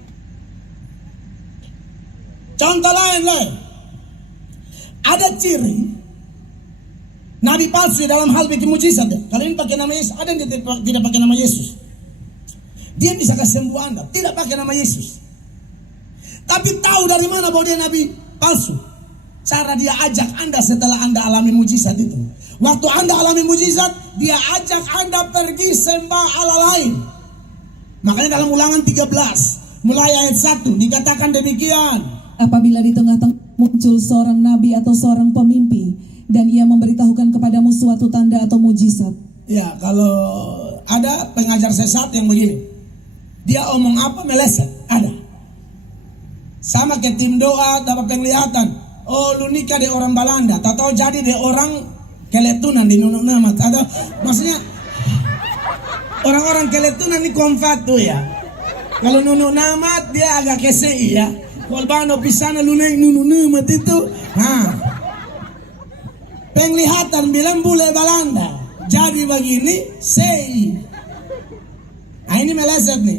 Contoh lain. Ada ciri nabi palsu dalam hal bikin mujizat. Kalau ini pakai nama Yesus, ada yang tidak pakai nama Yesus. Dia bisa kasih sembuh Anda, tidak pakai nama Yesus. Tapi tahu dari mana bahwa dia nabi palsu? Cara dia ajak Anda setelah Anda alami mujizat itu. Waktu Anda alami mujizat, dia ajak Anda pergi sembah Allah lain. Makanya dalam Ulangan 13, mulai ayat 1, dikatakan demikian. Apabila di tengah-tengah muncul seorang nabi atau seorang pemimpi, dan ia memberitahukan kepadamu suatu tanda atau mujizat. Ya, kalau ada pengajar sesat yang begini, dia omong apa meleset, ada. Sama kayak tim doa dapat penglihatan. Oh, lu nikah di orang Belanda, tahu jadi di orang Keletunan di Nunuk Namat. Ada maksudnya orang-orang Keletunan ini konfat tuh ya. Kalau nunu namat dia agak kesei ya. Kalau bano pisana luneng nunu namat itu, penglihatan bilang bule Belanda. Jadi begini, sei. Nah ini meleset nih.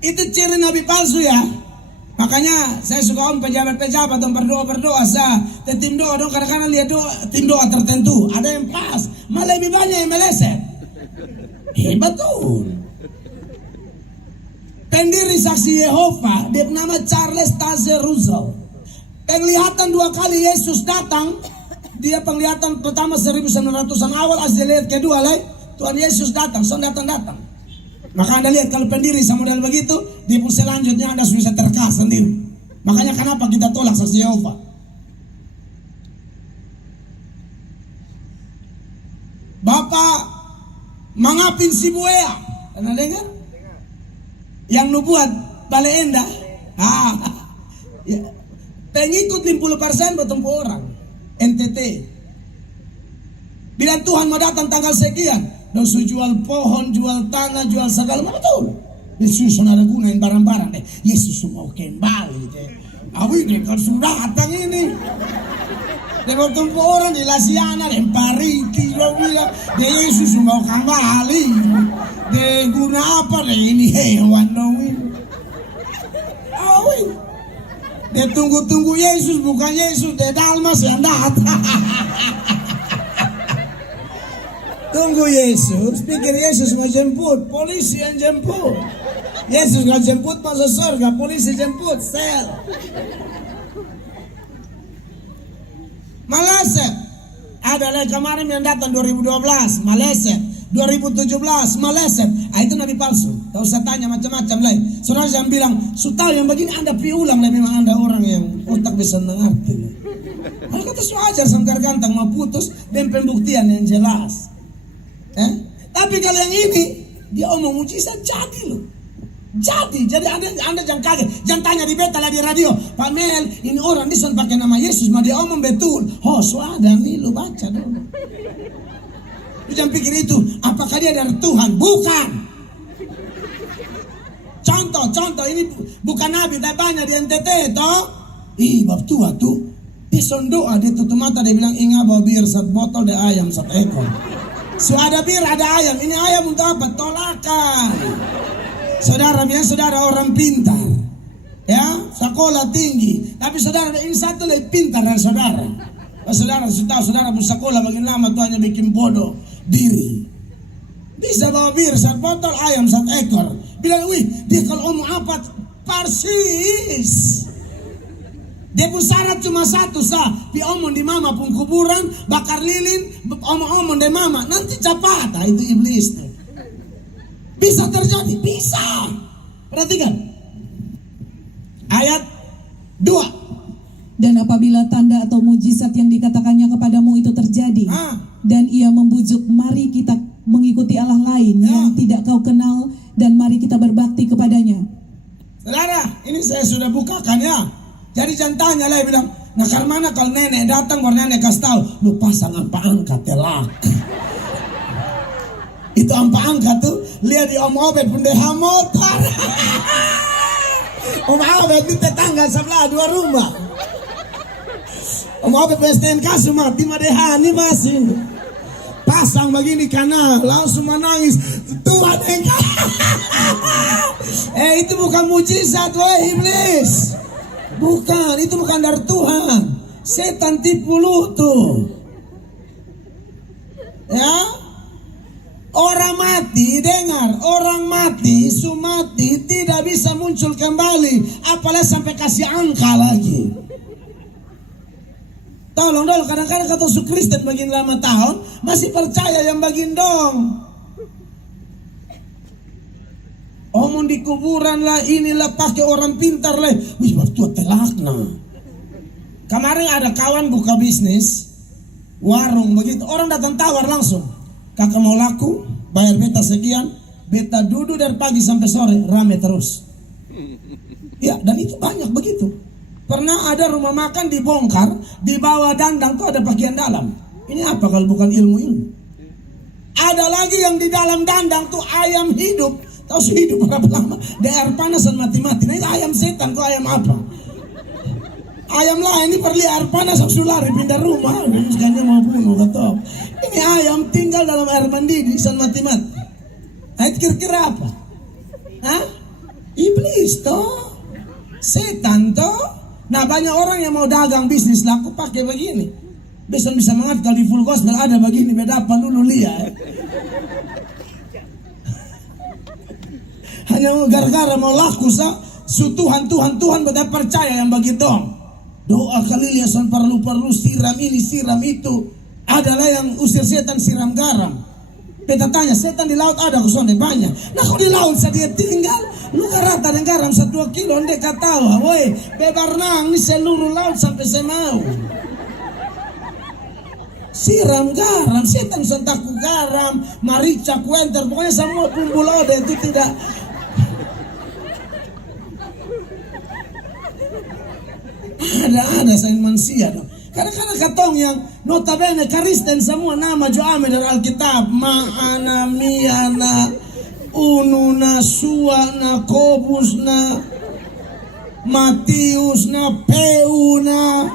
Itu ciri nabi palsu ya. Makanya saya suka pejabat-pejabat dong berdoa sa tim doa dong kadang-kadang lihat doa tim doa tertentu ada yang pas, malah lebih banyak yang meleset. Betul. Pendiri saksi Yehova, dia nama Charles Taze Russell. Penglihatan 2 kali Yesus datang. Dia penglihatan pertama 1900-an awal, as dilihat kedua Tuhan Yesus datang, datang. Maka Anda lihat kalau pendiri sama model begitu, di pun selanjutnya Anda bisa terkas sendiri. Makanya kenapa kita tolak saksi Yehova? Bapak Mangapin Sibuea, pernah dengar? Yang nubuat Bale Endah. Ya. Pengikut 50% bertemu orang. NTT. Bila Tuhan mau datang tanggal sekian, dosu jual pohon, jual tanah, jual segala macam betul. Yesus ada gunain barang-barang deh. Yesus mau kembali deh. Awi deh kalau sudah datang ini. Dia bertemu orang di Lasiana, di Pariki, dia Yesus mau kembali. Dia guna apa deh ini hewan dong ini. Awi. Dia tunggu-tunggu Yesus, bukan Yesus, dia Dalmas yang datang. Tunggu Yesus, pikir Yesus mau jemput, polisi yang jemput. Yesus nggak jemput masuk surga, polisi jemput, sel. Maleset, ada lagi kemarin yang datang 2012, maleset. 2017, maleset. Itu nabi palsu. Tak usah tanya macam-macam lagi. Saudara yang bilang, tahu yang begini Anda piulang lah, memang Anda orang yang otak bisa mengerti. Kalau kata ajar sangkar gantang mau putus dan pembuktian yang jelas. Tapi kalau yang ini dia omong mujizat jadi loh. Jadi anda jangan kaget, jangan tanya di beta lah di radio, Pak Mel ini orang dison pakai nama Yesus, mah dia omong betul. Ada nih lo baca dong. Lu jangan pikir itu, apakah dia dari Tuhan? Bukan. Contoh ini bukan nabi, tapi banyak di NTT toh. Bab tua tuh, dison doa dia tutup mata dia bilang ingat bawa bir 1 botol de ayam 1 ekor. So ada bir, ada ayam. Ini ayam untuk apa? Tolakan. Saudara bilang saudara orang pintar, ya sekolah tinggi. Tapi saudara ini satu lebih pintar dari saudara. Saudara tahu saudara pun sekolah makin lama tuh hanya bikin bodoh diri. Bisa bawa bir 1 botol ayam 1 ekor. Bilang dia kalau omong apa persis. Dia pun syarat cuma satu pi omong di mama pun kuburan, bakar lilin, omong di mama, nanti cepat. Itu iblis tuh. Bisa terjadi, bisa. Perhatikan ayat 2. Dan apabila tanda atau mujizat yang dikatakannya kepadamu itu terjadi, dan ia membujuk, mari kita mengikuti Allah lain yang tidak kau kenal, dan mari kita berbakti kepadanya. Saudara, ini saya sudah bukakan ya. Jadi jangan tanya lah, bilang, nah karena kalau nenek datang baru nenek kasih tahu, lu pasang apa angkat telak. Itu apa angkat tuh, lihat di Om Obed pendeha motor. Om Obed di tetangga sebelah 2 rumah. Om Obed STNK mati madehani masih. Pasang begini karena langsung menangis. Tuhan engkau. Itu bukan mujizat wahai iblis. Bukan, itu bukan dari Tuhan. Setan tipu lu tuh. Ya. Orang mati, dengar, orang mati, sumati tidak bisa muncul kembali, apalagi sampai kasih angka lagi. Tolong dong, kadang-kadang kata su Kristen begini lama tahun masih percaya yang begini dong. Omong di kuburan lah, inilah pakai orang pintar lah. Waktu telakna. Kemarin ada kawan buka bisnis warung begitu, orang datang tawar langsung. Kakak mau laku, bayar beta sekian, beta duduk dari pagi sampai sore, rame terus. Ya, dan itu banyak begitu. Pernah ada rumah makan dibongkar, di bawah dandang tuh ada bagian dalam. Ini apa kalau bukan ilmu? Ada lagi yang di dalam dandang tuh ayam hidup, Tahu sih hidup berapa lama? Di air panas dan mati-mati. Nah, ini ayam setan, kok ayam apa? Ayam lain ini perli air panas harus lari pindah rumah. Sekarang mau bunuh ketok. Ini ayam tinggal dalam air mendidih dan mati-mati. Nah, kira-kira apa? Hah? Iblis toh, setan toh. Nah, banyak orang yang mau dagang bisnis laku pakai begini. Bisa mengerti kalau di full gospel ada begini, beda apa dulu lihat. Hanya gara-gara mau laku Tuhan beda percaya yang begitu. Doa kali liasan perlu siram ini siram itu. Adalah yang usir setan siram garam. Beta tanya, setan di laut ada kusonde banyak. Nah, kok di laut dia tinggal? Lu rata dengan garam 1-2 kilo ndek katawa. Woi, bebar nang ni seluruh laut sampai semau. Siram garam, setan sentaku garam, marica, kuenter, pokoknya semua bumbu lode itu tidak. Ada saya manusia dong. Kadang-kadang katong yang notabene Kristen semua nama Joame dari Alkitab. Ma'ana, Miana, Ununa, Suana, Kobusna, Matiusna, Peuna.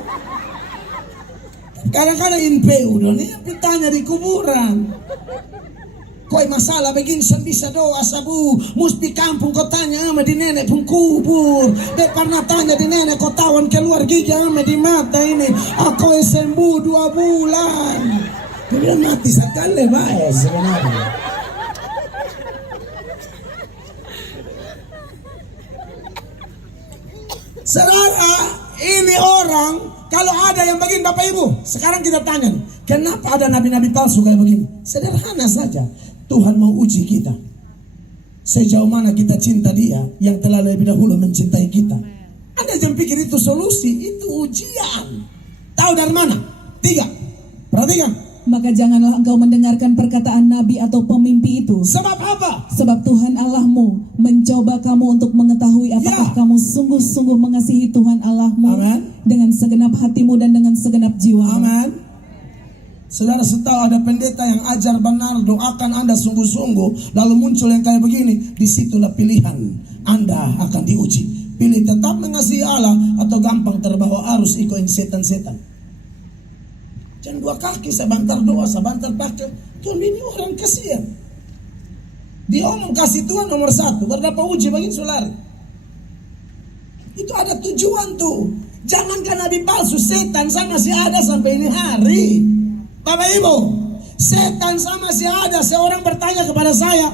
Kadang-kadang Peu dong. Ini pitanya di kuburan. Koi masalah begini bisa doa sabu. Musti kampung kau tanya ama di nenek pun kubur. Dia pernah tanya di nenek kau tawan keluar gigi ama di mata ini. Aku sembuh 2 bulan. Dia mati sekali baik sebenarnya. Saudara, ini orang kalau ada yang begini Bapak Ibu, sekarang kita tanya, kenapa ada nabi-nabi palsu kayak begini? Sederhana saja. Tuhan mau uji kita. Sejauh mana kita cinta Dia yang telah lebih dahulu mencintai kita. Anda jangan pikir itu solusi, itu ujian. Tahu dari mana? 3. Perhatikan. Maka janganlah engkau mendengarkan perkataan nabi atau pemimpi itu. Sebab apa? Sebab Tuhan Allahmu mencoba kamu untuk mengetahui apakah kamu sungguh-sungguh mengasihi Tuhan Allahmu. Amen. Dengan segenap hatimu dan dengan segenap jiwa. Amin. Saudara setahu ada pendeta yang ajar benar, doakan Anda sungguh-sungguh, lalu muncul yang kayak begini, disitulah pilihan Anda akan diuji. Pilih tetap mengasihi Allah atau gampang terbawa arus ikutin setan-setan. Jangan 2 kaki, sebentar doa, sebentar pakai. Tuhan ini orang kasihan. Dia omong kasih Tuhan nomor 1, berdapat uji begini sulari. Itu ada tujuan tuh. Jangankan nabi palsu, setan sama si ada sampai ini hari. Bapak Ibu, setan sama si ada. Seorang bertanya kepada saya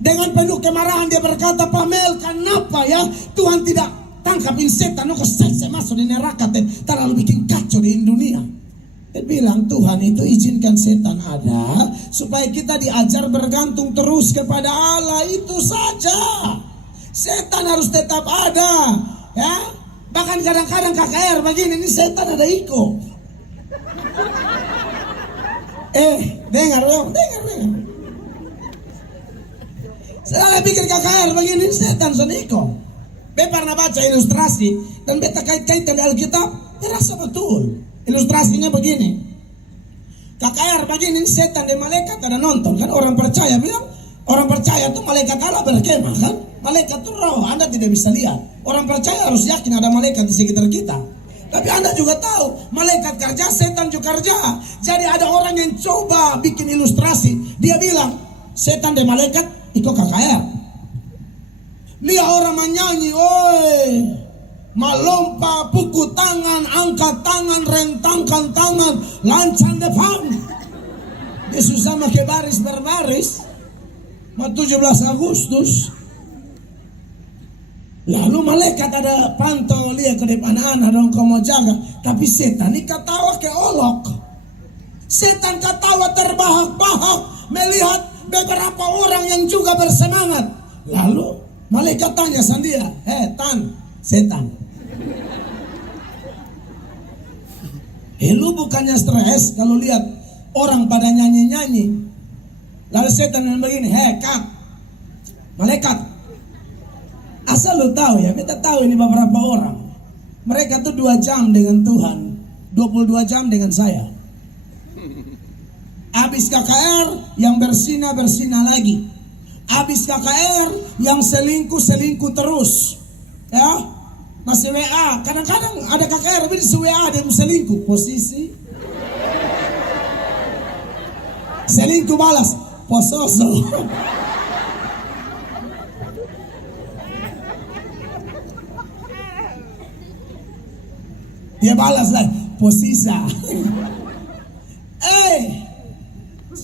dengan penuh kemarahan, dia berkata, Pamel, kenapa ya Tuhan tidak tangkapin setan? Kok saya masuk di neraka, terlalu bikin kacau di dunia. Dia bilang, Tuhan itu izinkan setan ada supaya kita diajar bergantung terus kepada Allah. Itu saja. Setan harus tetap ada, ya. Bahkan kadang-kadang KKR begini, ini setan ada iko. Dengar. Saya pikir KKR begini, setan soniko. Beta pernah baca ilustrasi dan beta kait-kaitkan di Alkitab, terasa betul. Ilustrasinya begini. KKR begini, setan dan malaikat ada nonton kan, orang percaya bilang, orang percaya tuh malaikat Allah berkemah kan. Malaikat itu roh, Anda tidak bisa lihat. Orang percaya harus yakin ada malaikat di sekitar kita. Tapi Anda juga tahu, malaikat kerja, setan juga kerja. Jadi ada orang yang coba bikin ilustrasi. Dia bilang, setan dan malaikat ikut KKR. Lihat orang menyanyi, oi, melompat, pukul tangan, angkat tangan, rentangkan tangan, lancang depan. Dia susah pakai baris berbaris. 17 Agustus. Lalu malaikat ada pantau lihat ke depan anak dong kau mau jaga. Tapi setan ini ketawa ke olok. Setan ketawa terbahak-bahak melihat beberapa orang yang juga bersemangat. Lalu malaikat tanya sandia, setan. Lu bukannya stres kalau lihat orang pada nyanyi-nyanyi. Lalu setan yang begini, Kak, malaikat. Asal lu tahu ya, kita tahu ini beberapa orang. Mereka tuh 2 jam dengan Tuhan, 22 jam dengan saya. Habis KKR yang bersinah lagi. Habis KKR yang selingkuh terus. Ya, masih WA. Kadang-kadang ada KKR tapi di WA dia selingkuh. Posisi selingkuh balas pososo. Dia balas lah posisa.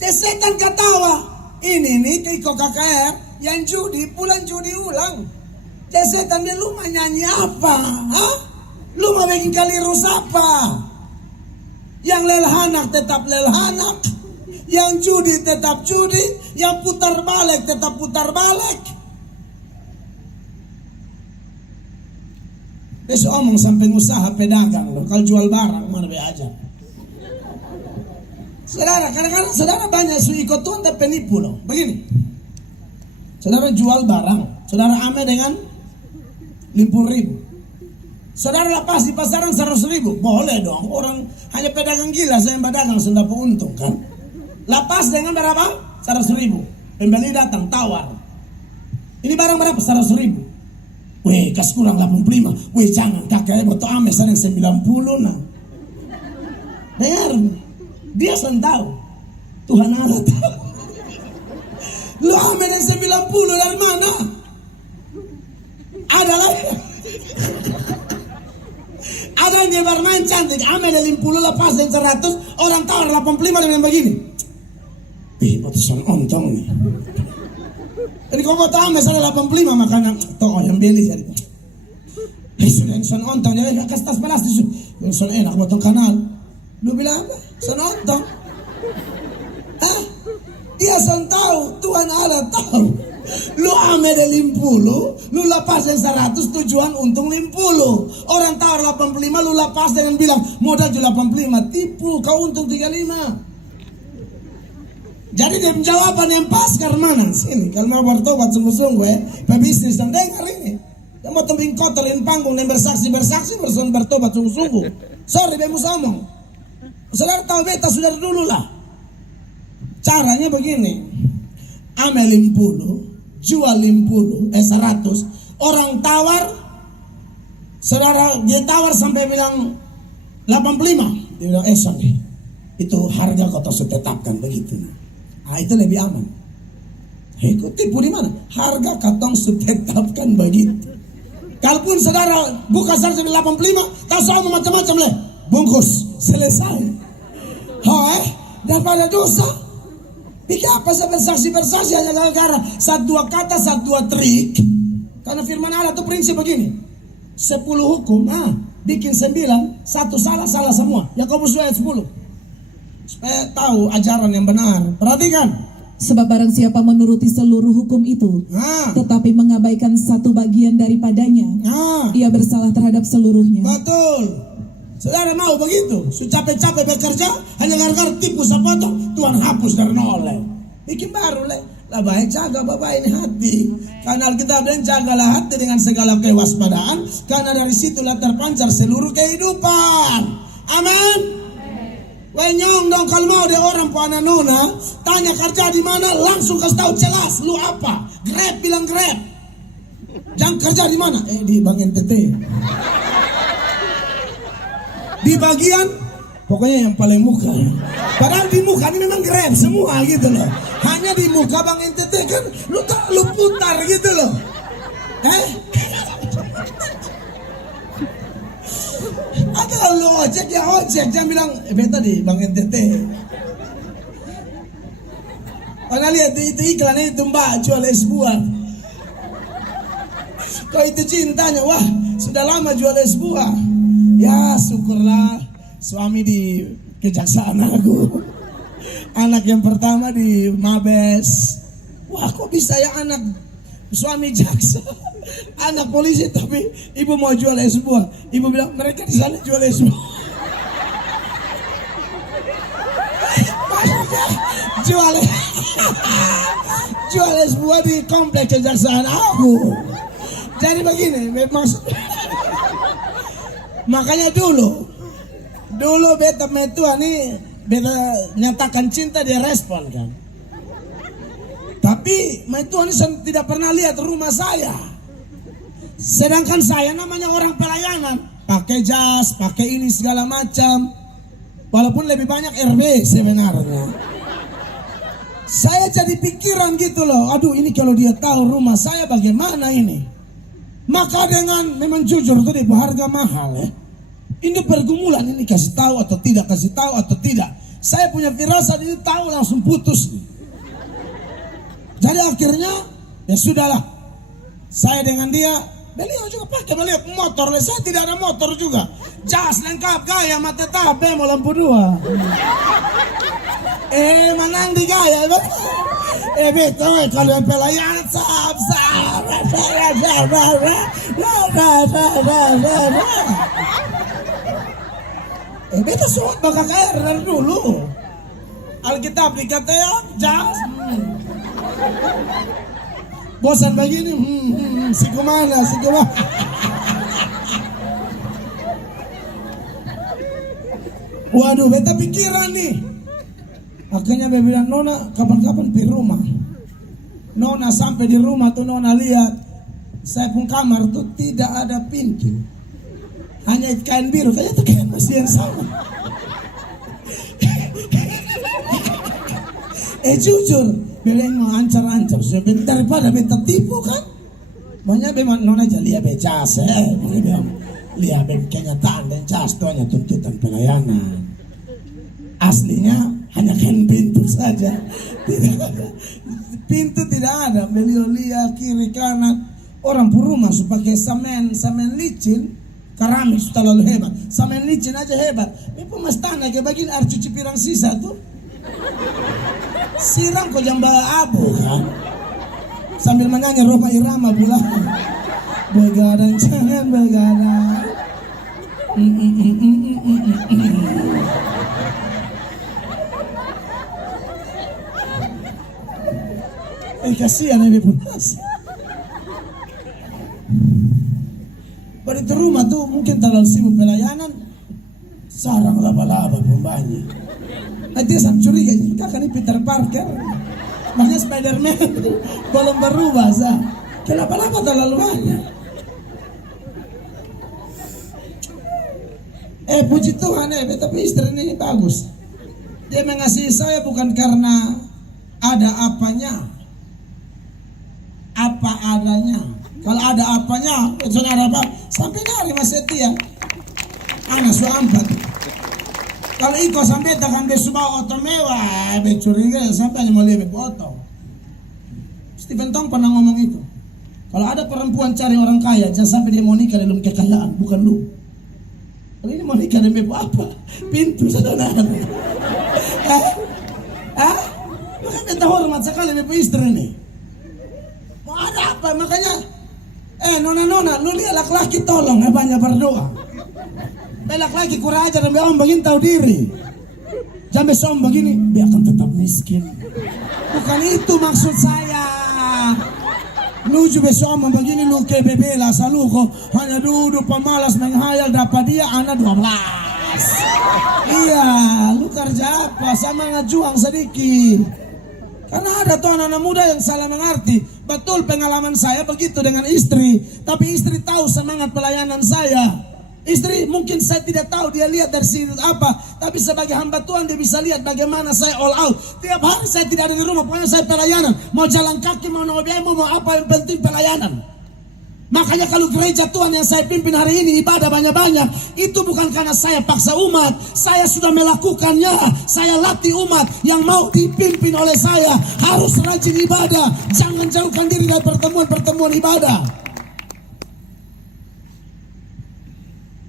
Setan ketawa. Ini nih Kiko KKR yang judi pulang judi ulang. Setan dia, lu mau nyanyi apa? Hah? Lu mau bikin kalirus apa? Yang lelhanak tetap lelhanak, yang judi tetap judi, yang putar balik tetap putar balik. Besok omong sampai usaha pedagang loh. Kalau jual barang mana be aja. Saudara, kadang-kadang saudara banyak su ikut Tuhan tapi penipu loh. Begini, saudara jual barang, saudara ame dengan 50.000. Saudara lepas di pasaran 100.000, boleh dong. Orang hanya pedagang gila, saya yang pedagang sudah dapat untung kan. Lepas dengan berapa? 100.000. Pembeli datang tawar. Ini barang berapa? 100.000. Weh, kas kurang 85. Weh, jangan kakek, betul ame sana 90 nah. Dengar, dia sudah tahu. Tuhan Allah tahu. Lu ame yang 90 dari mana? Ada lagi. Ada yang dia bermain cantik, ame dari 50 lepas dari 100, orang tawar 85 dengan begini. Batasan ontong nih. Jadi kau mau tahu misalnya 85 makanan toh yang beli jadi. Sudah yang son ontong jadi kasih tas balas itu. Yang son enak potong kanal. Lu bilang apa? Son ontong. Hah? Dia son tahu, Tuhan Allah tahu. Lu ame dari 50, lu lepas yang 100 tujuan untung 50. Orang tawar 85 lu lepas dengan bilang modal 85, tipu kau untung 35. Jadi dia jawaban yang pas karena mana sini kalau mau bertobat sungguh-sungguh pebisnis dan dengar ini yang mau tembing kotorin panggung dan bersaksi berson bertobat sungguh-sungguh. Sorry bemu somong. Saudara tahu beta sudah dulu lah. Caranya begini. Ame 50, jual 100, orang tawar, saudara dia tawar sampai bilang 85, dia bilang sorry, itu harga kau harus tetapkan begitu. Nah itu lebih aman. Kau tipu di mana? Harga katong tetapkan begitu. Kalaupun saudara buka 185, tak sama macam-macam leh, bungkus selesai. Daripada dosa. Bikin apa saya bersaksi hanya gara-gara satu dua kata, satu dua trik. Karena firman Allah itu prinsip begini. 10 hukum, bikin 9, satu salah semua. Yakobus 2:10. Supaya tahu ajaran yang benar. Perhatikan. Sebab barang siapa menuruti seluruh hukum itu, tetapi mengabaikan satu bagian daripadanya, ia bersalah terhadap seluruhnya. Betul. Saudara mau begitu? Capek-capek bekerja hanya gara-gara tipu sepotong, Tuhan hapus dari nol. Bikin baru le. Lah baik jaga bapak ini hati. Karena kita bilang jagalah hati dengan segala kewaspadaan, karena dari situlah terpancar seluruh kehidupan. Amin. Wenyong dong kalau mau dia orang puana nona tanya kerja di mana langsung kasih tahu jelas lu apa. Grab bilang Grab. Jangan kerja di mana? Di Bank NTT. Di bagian pokoknya yang paling muka. Padahal di muka ini memang Grab semua gitu loh. Hanya di muka Bank NTT kan lu putar gitu loh. Atau lu ojek ya ojek, jangan bilang beta di Bank NTT. Pernah lihat itu iklan itu mbak jual es buah. Kalau itu cintanya, wah sudah lama jual es buah. Ya syukurlah suami di kejaksaan aku. Anak yang pertama di Mabes. Wah kok bisa ya anak suami jaksa, anak polisi tapi ibu mau jual es buah. Ibu bilang mereka di sana jual es buah. jual es buah di komplek kejaksaan aku. Jadi begini, maksud. Makanya dulu beta metua nih beta nyatakan cinta dia respon kan. Tapi my Tuhan tidak pernah lihat rumah saya. Sedangkan saya namanya orang pelayanan, pakai jas, pakai ini segala macam. Walaupun lebih banyak RB sebenarnya. Saya jadi pikiran gitu loh, aduh ini kalau dia tahu rumah saya bagaimana ini. Maka dengan memang jujur itu harga mahal ya. Ini pergumulan ini kasih tahu atau tidak, kasih tahu atau tidak. Saya punya firasat ini tahu langsung putus. Jadi akhirnya ya sudahlah. Saya dengan dia, beliau juga pakai beliau motor, saya tidak ada motor juga. Jas lengkap, gaya mata tahap, mau lampu 2. Manang di gaya, betul kalau yang pelayanan sahab. Beta suat bakal air dari dulu. Alkitab dikata ya, jas. Bosan begini, si kumana. Waduh, beta pikiran nih. Akhirnya beta bilang, Nona kapan-kapan pergi rumah. Nona sampai di rumah tuh Nona lihat, saya pun kamar tuh tidak ada pintu. Hanya kain biru, kayaknya tuh kain masih yang sama. Jujur, beliau mau ancar-ancar, daripada beta tipu kan. Banyak memang Nona aja lihat becas, lihat kenyataan dan cas tuh hanya tuntutan pelayanan. Aslinya hanya kain pintu saja, tidak ada pintu, tidak ada. Beliau lihat kiri kanan, orang pun rumah pakai semen licin. Keramik sudah terlalu hebat, semen licin aja hebat. Itu mas tanah kayak begini, air cuci pirang sisa tuh. Siram kok jambal abu kan, sambil menyanyi Roma Irama bulan. Begadang jangan begadang. Kasihan ini pun. Pada itu rumah tuh mungkin terlalu sibuk pelayanan, sarang laba-laba pun banyak. Nanti saya curiga, kakak ini Peter Parker, makanya Spiderman belum berubah sah. Kenapa terlalu banyak? Puji Tuhan tapi istri ini bagus. Dia mengasihi saya bukan karena ada apanya, apa adanya. Kalau ada apanya, saudara apa? Sampai dari Mas Setia, anak suampat. Kalau iko sampai takkan besubawa oto mewah, becuriga sampai hanya mau lebih foto. Stephen Tong pernah ngomong itu. Kalau ada perempuan cari orang kaya, jangan sampai dia mau nikah dalam kekayaan, bukan lu. Kalau ini mau nikah dalam apa? Pintu saudara. Makanya kita hormat sekali ibu istri ini. Mau ada apa? Makanya nona, lu lihat laki-laki tolong banyak berdoa. Laki-laki kurang ajar dan om begini tahu diri. Sampai som begini, dia akan tetap miskin. Bukan itu maksud saya. Lu juga som begini lu kayak bebela selalu kok hanya duduk pemalas menghayal dapat dia anak 12. Iya, lu kerja apa sama ngajuang sedikit. Karena ada tuh anak-anak muda yang salah mengerti. Betul pengalaman saya begitu dengan istri. Tapi istri tahu semangat pelayanan saya. Istri mungkin saya tidak tahu dia lihat dari sini apa. Tapi sebagai hamba Tuhan dia bisa lihat bagaimana saya all out. Tiap hari saya tidak ada di rumah, pokoknya saya pelayanan. Mau jalan kaki, mau nobemo, mau apa yang penting pelayanan. Makanya kalau gereja Tuhan yang saya pimpin hari ini ibadah banyak-banyak, itu bukan karena saya paksa umat. Saya sudah melakukannya. Saya latih umat yang mau dipimpin oleh saya. Harus rajin ibadah. Jangan jauhkan diri dari pertemuan-pertemuan ibadah.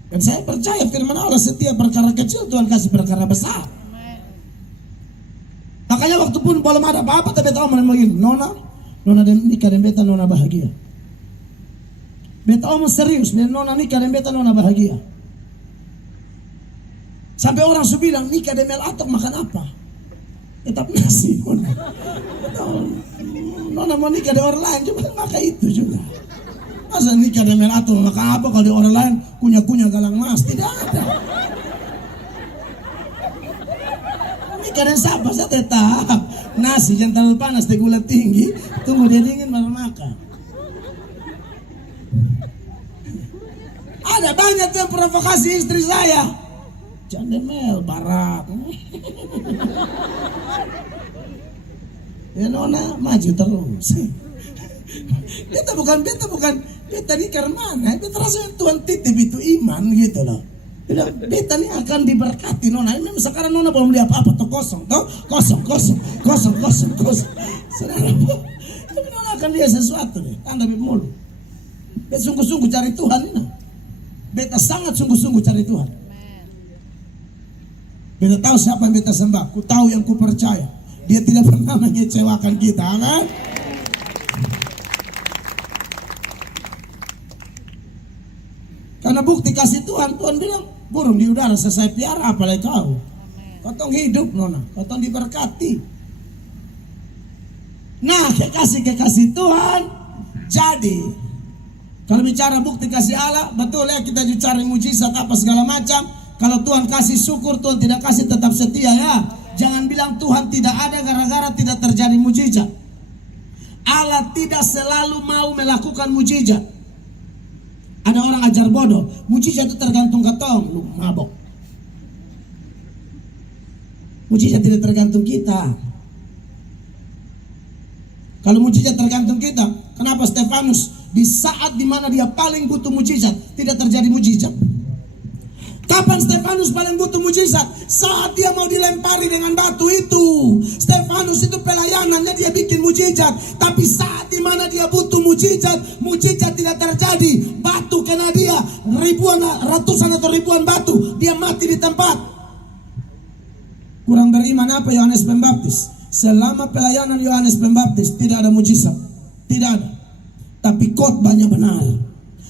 Dan saya percaya firman Allah, setiap perkara kecil Tuhan kasih perkara besar. Makanya waktu pun belum ada apa-apa, tapi tahu begini, Nona nikah dan beta Nona bahagia. Beta omong serius, Nona nikah dan beta Nona bahagia. Sampai orang su bilang nikah dan mel atok makan apa? Tetap nasi Nona. Nona mau nikah dengan orang lain juga makan itu juga. Masa nikah dan mel atok makan apa kalau di orang lain kunyah-kunyah galang mas? Tidak ada. kadang siapa saya tetap nasi jangan terlalu panas, teh gula tinggi, tunggu dia dingin baru makan. Ada banyak yang provokasi istri saya. Jangan mel barat. Ya nona maju terus. Beta ini karena mana? Beta rasa Tuhan titip itu iman gitu loh. Beta ini akan diberkati nona. Memang sekarang nona belum lihat apa tuh kosong. Saudara, tapi nona akan lihat sesuatu nih. Anda mulu. Beta sungguh-sungguh cari Tuhan ini. Beta sangat sungguh-sungguh cari Tuhan. Beta tahu siapa yang beta sembah. Ku tahu yang ku percaya. Dia tidak pernah mengecewakan kita, kan? Karena bukti kasih Tuhan, Tuhan bilang, burung di udara saya piara, apalagi kau. Kau tong hidup, nona. Kau tong diberkati. Nah, kekasih Tuhan. Jadi, kalau bicara bukti kasih Allah, betul ya kita cari mujizat apa segala macam. Kalau Tuhan kasih syukur, Tuhan tidak kasih tetap setia ya. Jangan bilang Tuhan tidak ada gara-gara tidak terjadi mujizat. Allah tidak selalu mau melakukan mujizat. Ada orang ajar bodoh, mujizat itu tergantung katong, lu mabok. Mujizat tidak tergantung kita. Kalau mujizat tergantung kita, kenapa Stefanus di saat dimana dia paling butuh mujizat tidak terjadi mujizat? Kapan Stefanus paling butuh mujizat? Saat dia mau dilempari dengan batu itu. Stefanus itu pelayanannya dia bikin mujizat. Tapi saat dimana dia butuh mujizat, mujizat tidak terjadi. Batu kena dia, ratusan atau ribuan batu, dia mati di tempat. Kurang beriman apa Yohanes Pembaptis? Selama pelayanan Yohanes Pembaptis tidak ada mujizat, tidak ada. Tapi khotbahnya benar.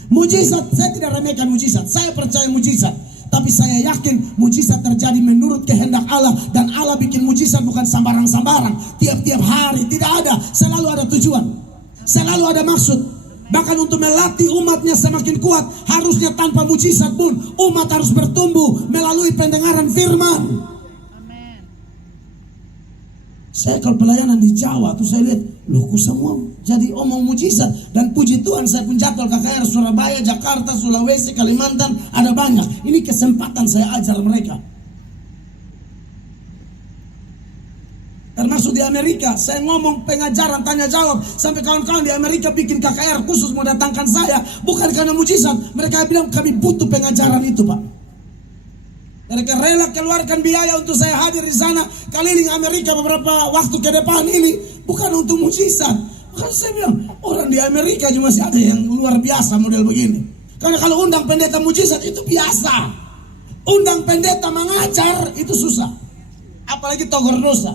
Mujizat, saya tidak remehkan mujizat. Saya percaya mujizat. Tapi saya yakin mujizat terjadi menurut kehendak Allah. Dan Allah bikin mujizat bukan sambarang-sambarang. Tiap-tiap hari, tidak ada. Selalu ada tujuan. Selalu ada maksud. Bahkan untuk melatih umatnya semakin kuat. Harusnya tanpa mujizat pun umat harus bertumbuh melalui pendengaran firman. Saya kalau pelayanan di Jawa tuh saya lihat, loh kok semua jadi omong mujizat. Dan puji Tuhan saya pun jadwal KKR Surabaya, Jakarta, Sulawesi, Kalimantan ada banyak. Ini kesempatan saya ajar mereka. Termasuk di Amerika, saya ngomong pengajaran tanya jawab sampai kawan-kawan di Amerika bikin KKR khusus mendatangkan saya, bukan karena mujizat. Mereka bilang kami butuh pengajaran itu, Pak. Mereka rela keluarkan biaya untuk saya hadir di sana keliling Amerika beberapa waktu ke depan ini, bukan untuk mujizat. Bukan, saya bilang orang di Amerika juga masih ada yang luar biasa model begini. Karena kalau undang pendeta mujizat itu biasa, undang pendeta mengajar itu susah, apalagi togor dosa.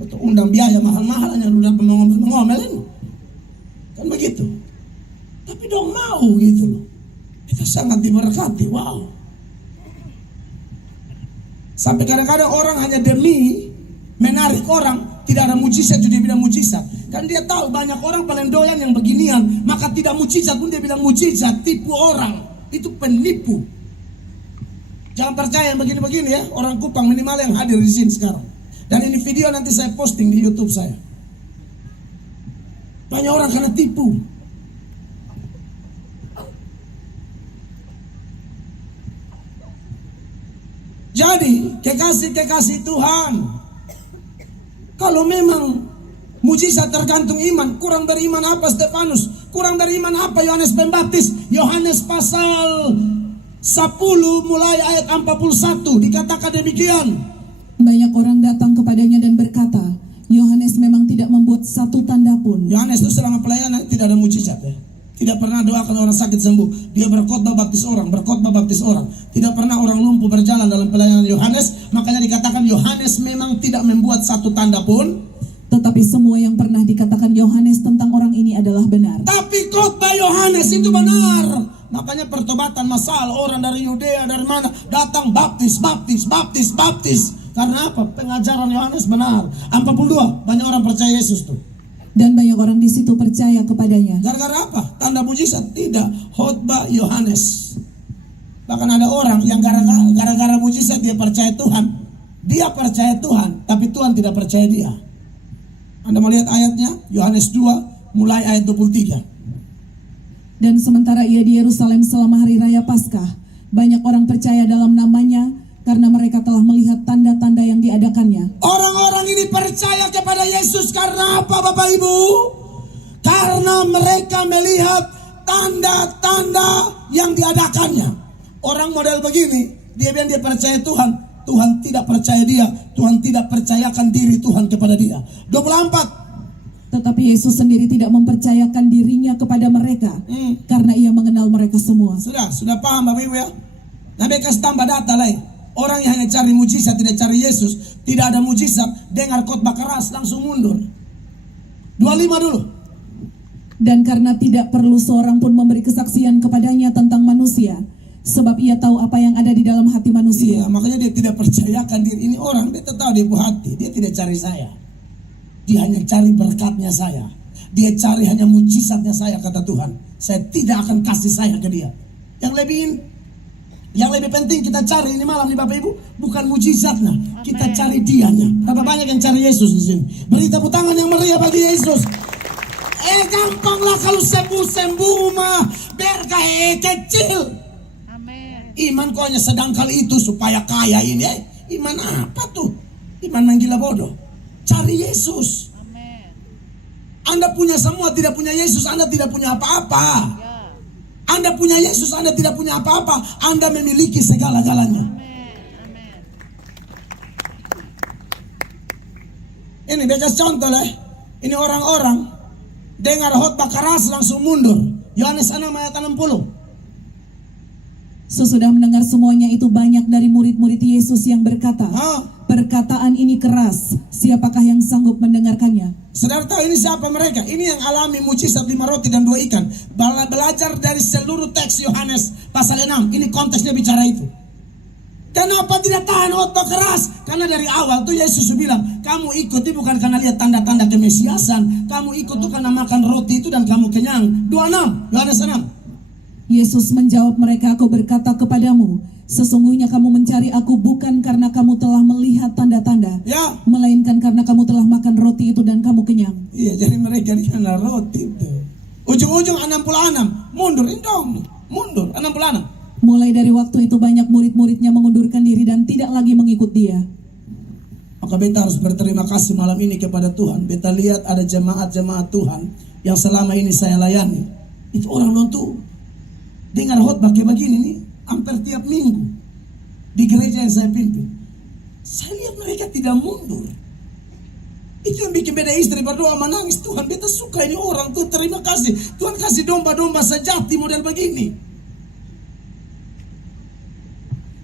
Untuk undang biaya mahal-mahal hanya udah ngomel-ngomelin, kan begitu. Tapi dong mau gitu loh. Kita sangat diberkati, wow. Sampai kadang-kadang orang hanya demi menarik orang, tidak ada mujizat juga dia bilang mujizat. Kan dia tahu banyak orang paling doyan yang beginian, maka tidak mujizat pun dia bilang mujizat, tipu orang. Itu penipu. Jangan percaya yang begini-begini ya, orang Kupang minimal yang hadir di sini sekarang. Dan ini video nanti saya posting di YouTube saya. Banyak orang kena tipu. Jadi kekasih Tuhan, kalau memang mujizat tergantung iman, kurang beriman apa Stefanus? Kurang beriman apa Yohanes Pembaptis? Yohanes pasal 10 mulai ayat 41 dikatakan demikian. Banyak orang datang kepadanya dan berkata, Yohanes memang tidak membuat satu tanda pun. Yohanes itu selama pelayanan tidak ada mujizat ya. Tidak pernah doakan orang sakit sembuh. Dia berkhotbah baptis orang. Tidak pernah orang lumpuh berjalan dalam pelayanan Yohanes. Makanya dikatakan Yohanes memang tidak membuat satu tanda pun. Tetapi semua yang pernah dikatakan Yohanes tentang orang ini adalah benar. Tapi khotbah Yohanes itu benar. Makanya pertobatan massal, orang dari Yudea, dari mana datang baptis. Karena apa? Pengajaran Yohanes benar. 42, banyak orang percaya Yesus tuh. Dan banyak orang di situ percaya kepadanya. Gara-gara apa? Tanda mujizat? Tidak. Khotbah Yohanes. Bahkan ada orang yang gara-gara mujizat dia percaya Tuhan. Dia percaya Tuhan, tapi Tuhan tidak percaya dia. Anda mau lihat ayatnya? Yohanes 2 mulai ayat 23. Dan sementara ia di Yerusalem selama hari raya Paskah, banyak orang percaya dalam namanya karena mereka telah melihat tanda-tanda yang diadakannya. Orang-orang ini percaya kepada Yesus karena apa, Bapak Ibu? Karena mereka melihat tanda-tanda yang diadakannya. Orang model begini, dia bilang dia percaya Tuhan, Tuhan tidak percaya dia, Tuhan tidak percayakan diri Tuhan kepada dia. 24. Tetapi Yesus sendiri tidak mempercayakan dirinya kepada mereka karena ia mengenal mereka semua. Sudah paham Bapak Ibu ya? Nabi kasih tambah data lain. Orang yang hanya cari mujizat, tidak cari Yesus, tidak ada mujizat, dengar khotbah keras langsung mundur. 25 dulu. Dan karena tidak perlu seorang pun memberi kesaksian kepadanya tentang manusia, sebab ia tahu apa yang ada di dalam hati manusia. Iya, makanya dia tidak percayakan diri ini orang. Dia tahu dia buah hati. Dia tidak cari saya. Dia hanya cari berkatnya saya. Dia cari hanya mujizatnya saya, kata Tuhan. Saya tidak akan kasih saya ke dia. Yang lebih penting kita cari ini malam nih Bapak Ibu, bukan mujizatnya. Kita cari dianya. Berapa banyak yang cari Yesus di sini? Beri tepuk tangan yang meriah bagi Yesus. Gampanglah kalau sembuh mah berkah kecil. Iman kok hanya sedang kali itu supaya kaya ini. Iman apa tuh? Iman menggila bodoh. Cari Yesus. Anda punya semua, tidak punya Yesus, Anda tidak punya apa-apa. Anda punya Yesus, Anda tidak punya apa-apa. Anda memiliki segala-galanya. Ini bekas contoh lah. Ini orang-orang dengar khotbah keras langsung mundur. Yohanes 6 ayat 60. Sesudah mendengar semuanya itu, banyak dari murid-murid Yesus yang berkata, perkataan ini keras, siapakah yang sanggup mendengarkannya? Saudara tahu ini siapa mereka? Ini yang alami mujizat 5 roti dan 2 ikan. Belajar dari seluruh teks Yohanes pasal 6. Ini konteksnya bicara itu. Kenapa tidak tahan khotbah keras? Karena dari awal tuh Yesus bilang, kamu ikuti bukan karena lihat tanda-tanda kemesiasan. Kamu ikut tuh karena makan roti itu dan kamu kenyang. 26, Yohanes 6. Yesus menjawab mereka, aku berkata kepadamu, sesungguhnya kamu mencari aku bukan karena kamu telah melihat tanda-tanda, melainkan karena kamu telah makan roti itu dan kamu kenyang. Iya, jadi mereka ini karena roti itu. Ujung-ujung 66, mundur dong, mundur 66. Mulai dari waktu itu banyak murid-muridnya mengundurkan diri dan tidak lagi mengikut dia. Maka beta harus berterima kasih malam ini kepada Tuhan. Beta lihat ada jemaat-jemaat Tuhan yang selama ini saya layani. Itu orang lo tuh dengar khotbah kayak begini nih hampir tiap minggu di gereja yang saya pimpin. Saya lihat mereka tidak mundur. Itu yang bikin beda istri berdoa menangis. Tuhan, beta suka ini orang tuh, terima kasih. Tuhan kasih domba-domba sejati model begini.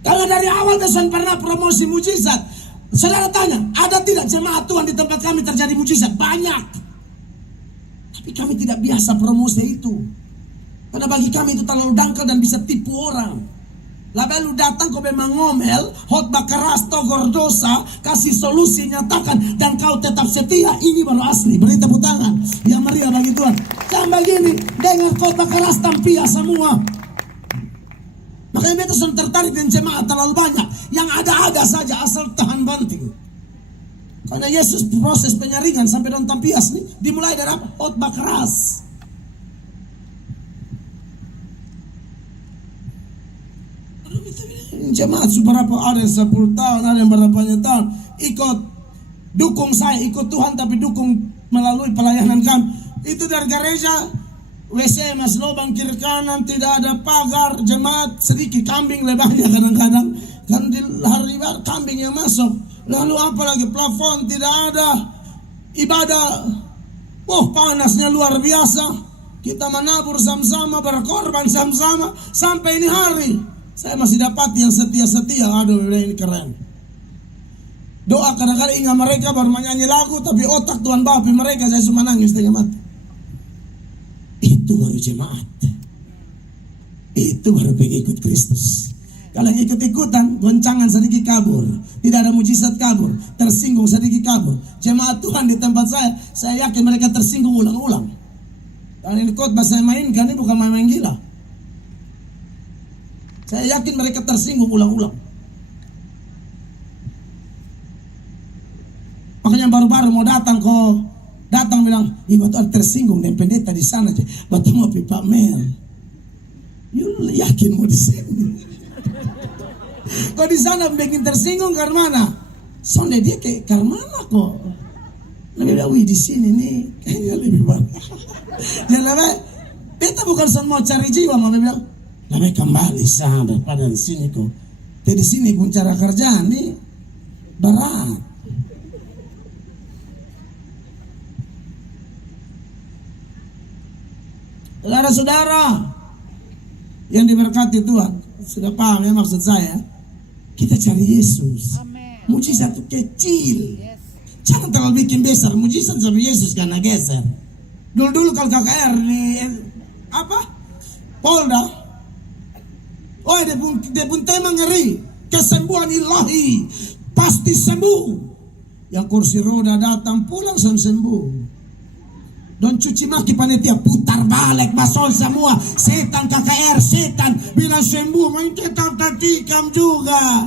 Karena dari awal Tuhan pernah promosi mujizat. Saudara tanya, ada tidak jemaat Tuhan di tempat kami terjadi mujizat? Banyak. Tapi kami tidak biasa promosi itu. Karena bagi kami itu terlalu dangkal dan bisa tipu orang. Lalu datang kau memang ngomel, khotbah keras, togor dosa, kasih solusi, nyatakan, dan kau tetap setia. Ini baru asli. Beri tepuk tangan yang meriah bagi Tuhan. Jangan begini, dengan khotbah keras tampia semua. Makanya beta sudah tertarik dengan jemaat terlalu banyak. Yang ada-ada saja asal tahan banting. Karena Yesus proses penyaringan sampai daun tampias nih dimulai dari apa? Khotbah keras. Jemaat berapa ada yang 10 tahun, ada yang berapa tahun ikut dukung saya, ikut Tuhan tapi dukung melalui pelayanan kami. Itu dari gereja WC mas lubang kiri kanan, tidak ada pagar, jemaat sedikit, kambing lebarnya kadang-kadang kan di hari kambing yang masuk. Lalu apalagi plafon tidak ada, ibadah panasnya luar biasa. Kita menabur sama-sama, berkorban sama-sama sampai ini hari. Saya masih dapat yang setia-setia. Aduh, ini keren. Doa kadang-kadang ingat mereka baru menyanyi lagu, tapi otak Tuhan Bapi mereka saya cuma nangis tengah mati. Itu baru jemaat. Itu baru pengikut Kristus. Kalau ikut-ikutan, goncangan sedikit kabur, tidak ada mujizat kabur, tersinggung sedikit kabur. Jemaat Tuhan di tempat saya yakin mereka tersinggung ulang-ulang. Dan ini khotbah saya mainkan ini bukan main-main gila. Saya yakin mereka tersinggung ulang-ulang. Ibu tuh tersinggung dengan pendeta di sana. Batu mau Pak Mel. You yakin mau di sini? Kok di sana bikin tersinggung karena mana? Soalnya dia kayak karena mana kok? Nabi bilang, wih di sini nih kayaknya lebih banyak. Dia lebih, beta bukan mau cari jiwa, Nabi bilang, lebih kembali sana daripada di sini kok. Di sini pun cara kerjaan nih berat. Saudara-saudara yang diberkati Tuhan, sudah paham ya maksud saya? Kita cari Yesus. Mujizat itu kecil. Jangan terlalu bikin besar. Mujizat sama Yesus karena geser. Dulu kalau KKR di Polda, dia pun tema ngeri, kesembuhan ilahi, pasti sembuh. Yang kursi roda datang pulang sembuh. Don cuci maki panitia, putar balik masol semua. Setan KKR, setan bilang sembuh, main tetap tikam juga.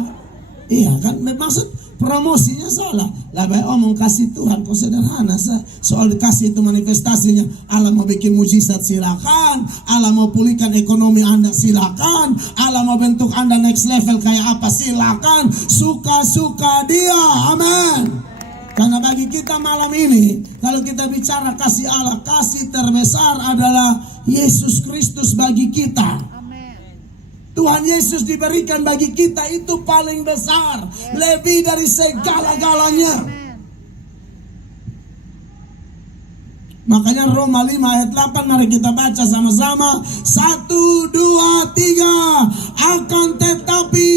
Iya kan, maksud promosinya salah. Lebih omong kasih Tuhan kok sederhana. Soal dikasih itu manifestasinya. Allah mau bikin mujizat silakan. Allah mau pulihkan ekonomi Anda silakan. Allah mau bentuk Anda next level kayak apa silakan. Suka-suka dia. Amin. Karena bagi kita malam ini, kalau kita bicara kasih Allah, kasih terbesar adalah Yesus Kristus bagi kita. Tuhan Yesus diberikan bagi kita itu paling besar, lebih dari segala-galanya. Makanya Roma 5 ayat 8 mari kita baca sama-sama. 1, 2, 3. Akan tetapi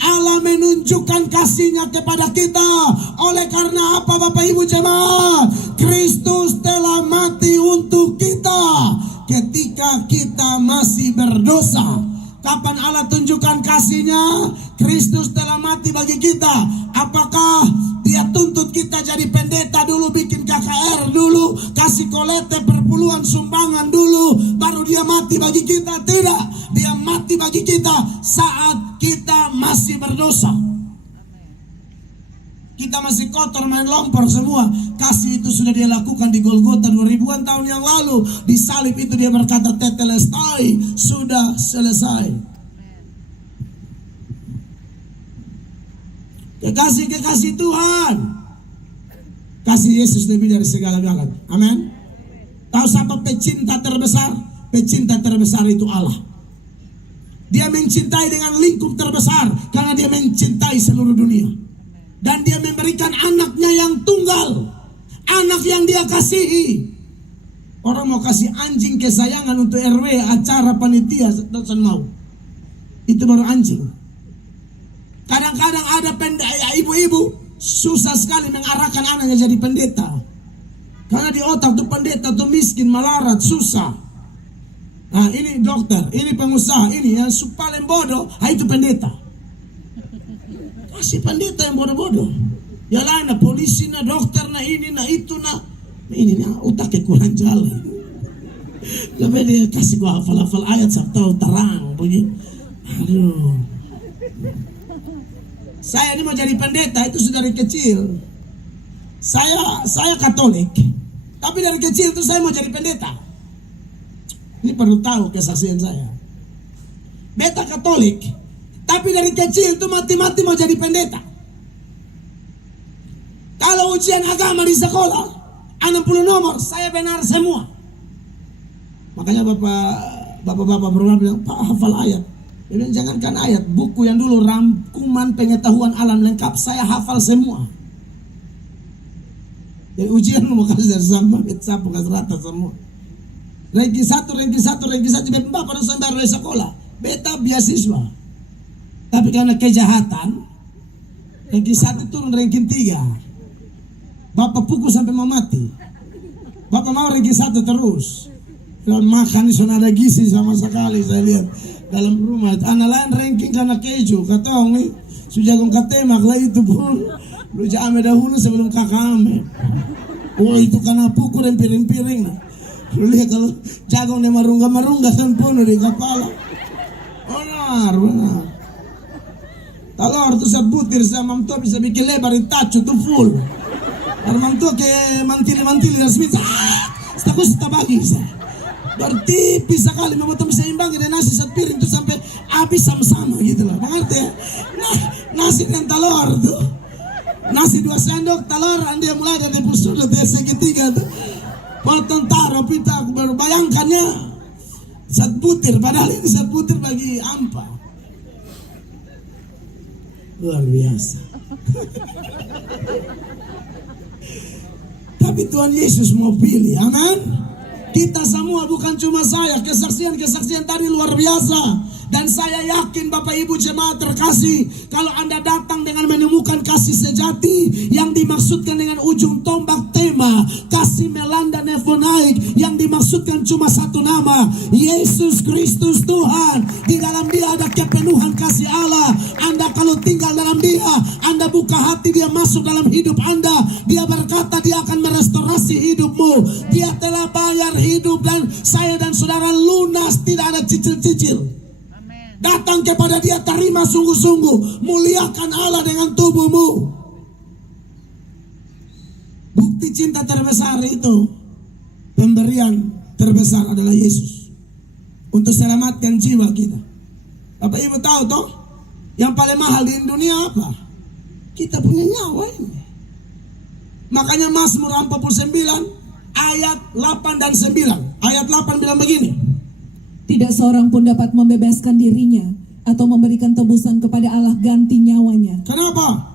Allah menunjukkan kasih-Nya kepada kita. Oleh karena apa Bapak Ibu jemaat? Kristus telah mati untuk kita ketika kita masih berdosa. Kapan Allah tunjukkan kasih-Nya? Kristus telah mati bagi kita. Apakah Dia tuntut kita jadi pendeta dulu, bikin KKR dulu, kasih kolete perpuluhan sumbangan dulu, baru Dia mati bagi kita? Tidak. Dia mati bagi kita saat kita masih berdosa. Kita masih kotor, main lompor semua. Kasih itu sudah Dia lakukan di Golgota 2000-an tahun yang lalu. Di salib itu Dia berkata tetelestai, sudah selesai. Kekasih Tuhan, kasih Yesus lebih dari segala-galanya. Amin. Tahu siapa pecinta terbesar? Pecinta terbesar itu Allah. Dia mencintai dengan lingkup terbesar karena Dia mencintai seluruh dunia. Dan Dia memberikan anaknya yang tunggal, anak yang Dia kasihi. Orang mau kasih anjing kesayangan untuk RW acara panitia, dosen mau. Itu baru anjing. Kadang-kadang ada ibu-ibu susah sekali mengarahkan anaknya jadi pendeta. Karena di otak tuh pendeta tuh miskin, melarat, susah. Nah ini dokter, ini pengusaha, ini yang paling bodoh, itu pendeta. Kasih pendeta yang bodoh-bodoh. Ya lain, polisi, dokter, ini, itu, ini, otaknya kurang jalan. Lebih dia kasih gua hafal-hafal ayat sampai terang bunyi. Aduh. Saya ini mau jadi pendeta itu sudah dari kecil. Saya Katolik, tapi dari kecil itu saya mau jadi pendeta. Ini perlu tahu kesaksian saya. Beta Katolik, tapi dari kecil itu mati-mati mau jadi pendeta. Kalau ujian agama di sekolah 60 nomor, saya benar semua. Makanya bapak-bapak berulang bilang, Pak hafal ayat. Dia bilang, jangankan ayat, buku yang dulu rangkuman pengetahuan alam lengkap, saya hafal semua. Jadi ujian mau kasih dari sama, sapu kasih rata semua. Ranking 1, beta pada sampai dari sekolah, beta beasiswa. Tapi karena kejahatan, ranking 1 turun ranking 3. Bapak pukul sampai mau mati. Bapak mau ranking 1 terus. Lalu makan sana ada gizi sama sekali saya lihat dalam rumah. Anak lain ranking karena keju. Kata orang nih, sujagong katemak lah itu pun. Lu jame dahulu sebelum kakame. Oh itu karena pukul dan piring-piring. Lu lihat kalau jagong dia marungga-marungga sempurna di kepala. Benar. Kalau harus sebutir sama mamtua bisa bikin lebar itu tacu tuh full. Karena mamtua kayak mantili-mantili dan semit. takus bagi saya. Bertipis sekali memotong seimbang dengan nasi satu piring itu sampai habis sama-sama gitu loh. Mengerti ya? Nah, nasi dan telur tuh. Nasi 2 sendok, telur anda mulai dari pusuk dari segitiga tuh. Potong taruh pita, baru bayangkannya satu butir, padahal ini satu butir bagi ampa. Luar biasa. Tapi Tuhan Yesus mau pilih, amin. Kita semua, bukan cuma saya, kesaksian tadi luar biasa. Dan saya yakin Bapak Ibu jemaat terkasih, kalau Anda datang dengan menemukan kasih sejati yang dimaksudkan dengan ujung tombak tema kasih melanda nefonaik, yang dimaksudkan cuma satu nama, Yesus Kristus Tuhan. Di dalam Dia ada kepenuhan kasih Allah. Anda kalau tinggal dalam Dia, Anda buka hati, Dia masuk dalam hidup Anda. Dia berkata Dia akan merestorasi hidupmu. Dia telah bayar hidup dan saya dan saudara lunas, tidak ada cicil-cicil. Datang kepada Dia, terima sungguh-sungguh, muliakan Allah dengan tubuhmu. Bukti cinta terbesar itu, pemberian terbesar adalah Yesus untuk selamatkan jiwa kita. Bapak Ibu tahu toh, yang paling mahal di dunia apa? Kita punya nyawa ini. Makanya Mazmur 49 ayat 8 dan 9. Ayat 8 bilang begini, tidak seorang pun dapat membebaskan dirinya atau memberikan tebusan kepada Allah ganti nyawanya. kenapa?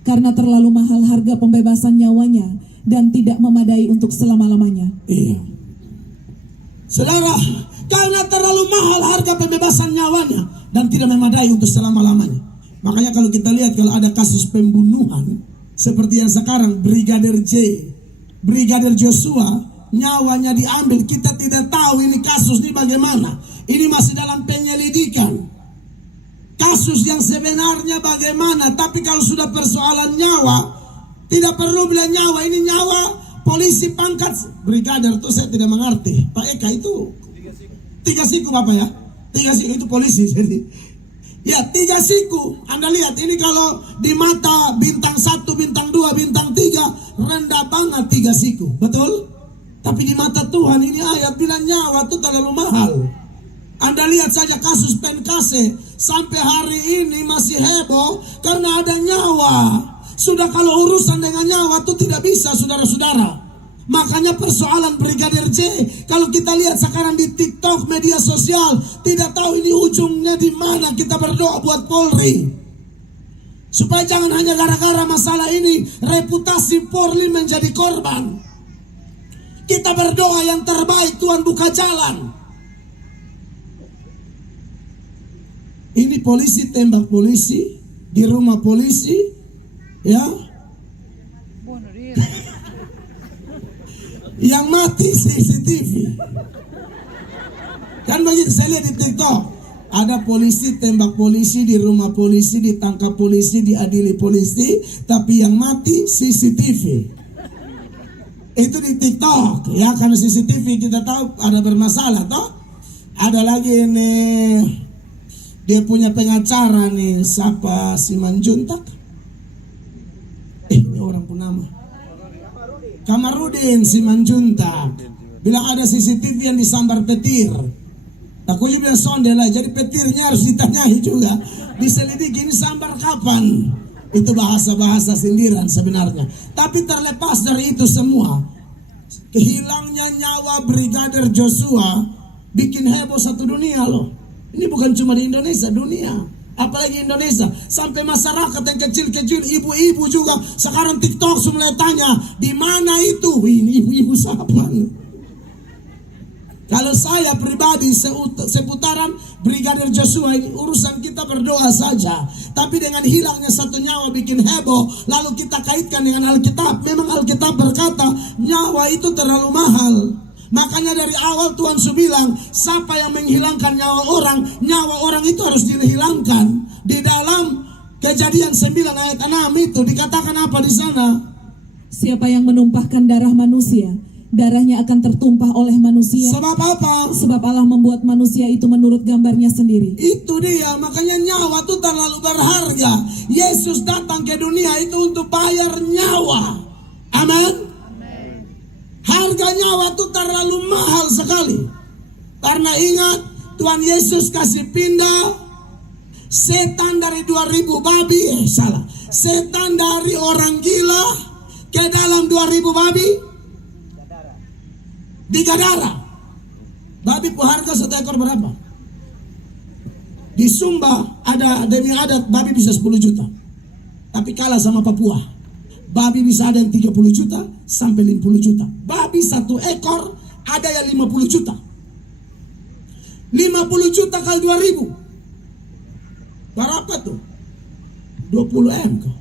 Karena terlalu mahal harga pembebasan nyawanya dan tidak memadai untuk selama-lamanya. Iya. Saudara, karena terlalu mahal harga pembebasan nyawanya dan tidak memadai untuk selama-lamanya. Makanya kalau kita lihat, kalau ada kasus pembunuhan seperti yang sekarang, Brigadir Joshua, nyawanya diambil, kita tidak tahu ini kasus ini bagaimana. Ini masih dalam penyelidikan. Kasus yang sebenarnya bagaimana, tapi kalau sudah persoalan nyawa, tidak perlu bilang nyawa, ini nyawa polisi pangkat brigadir itu saya tidak mengerti. Pak Eka itu 3 siku Bapak ya. 3 siku itu polisi. Jadi ya 3 siku. Anda lihat ini kalau di mata bintang 1, bintang 2, bintang 3 rendah banget 3 siku. Betul? Tapi di mata Tuhan ini ayat bilang nyawa itu terlalu mahal. Anda lihat saja kasus Penkase sampai hari ini masih heboh karena ada nyawa. Sudah kalau urusan dengan nyawa itu tidak bisa, saudara-saudara. Makanya persoalan Brigadir J, kalau kita lihat sekarang di TikTok, media sosial, tidak tahu ini ujungnya di mana. Kita berdoa buat Polri supaya jangan hanya gara-gara masalah ini reputasi Polri menjadi korban. Kita berdoa yang terbaik, Tuhan buka jalan. Ini polisi tembak polisi di rumah polisi, ya. Yang mati CCTV. Kan begitu saya lihat di TikTok. Ada polisi tembak polisi di rumah polisi, ditangkap polisi, diadili polisi, tapi yang mati CCTV. Itu di TikTok, ya, karena CCTV kita tahu ada bermasalah toh. Ada lagi nih, dia punya pengacara nih, siapa, Simanjuntak. Ini orang pun nama. Kamarudin Simanjuntak. Bilang ada CCTV yang disambar petir. Aku juga bilang sonde lah, jadi petirnya harus ditanyai juga. Diselidiki ini sambar kapan. Itu bahasa-bahasa sindiran sebenarnya. Tapi terlepas dari itu semua, kehilangnya nyawa Brigadir Joshua bikin heboh satu dunia loh. Ini bukan cuma di Indonesia, dunia. Apalagi Indonesia. Sampai masyarakat yang kecil-kecil, ibu-ibu juga. Sekarang TikTok mulai tanya, di mana itu? Ini ibu-ibu siapa? Kalau saya pribadi seputaran Brigadir Joshua ini urusan kita berdoa saja. Tapi dengan hilangnya satu nyawa bikin heboh, lalu kita kaitkan dengan Alkitab. Memang Alkitab berkata nyawa itu terlalu mahal. Makanya dari awal Tuhan sudah bilang, siapa yang menghilangkan nyawa orang itu harus dihilangkan. Di dalam Kejadian 9 ayat 6 itu dikatakan apa di sana? Siapa yang menumpahkan darah manusia, darahnya akan tertumpah oleh manusia. Sebab apa? Sebab Allah membuat manusia itu menurut gambarnya sendiri. Itu dia, makanya nyawa itu terlalu berharga. Yesus datang ke dunia itu untuk bayar nyawa. Amin. Harga nyawa itu terlalu mahal sekali. Karena ingat, Tuhan Yesus kasih pindah setan dari 2000 babi, setan dari orang gila ke dalam 2000 babi di Gadara. Babi harga satu ekor berapa? Di Sumba ada demi adat babi bisa 10 juta. Tapi kalah sama Papua. Babi bisa ada yang 30 juta sampai 50 juta. Babi satu ekor ada yang 50 juta. 50 juta kali 2000. Berapa tuh? 20 M kok.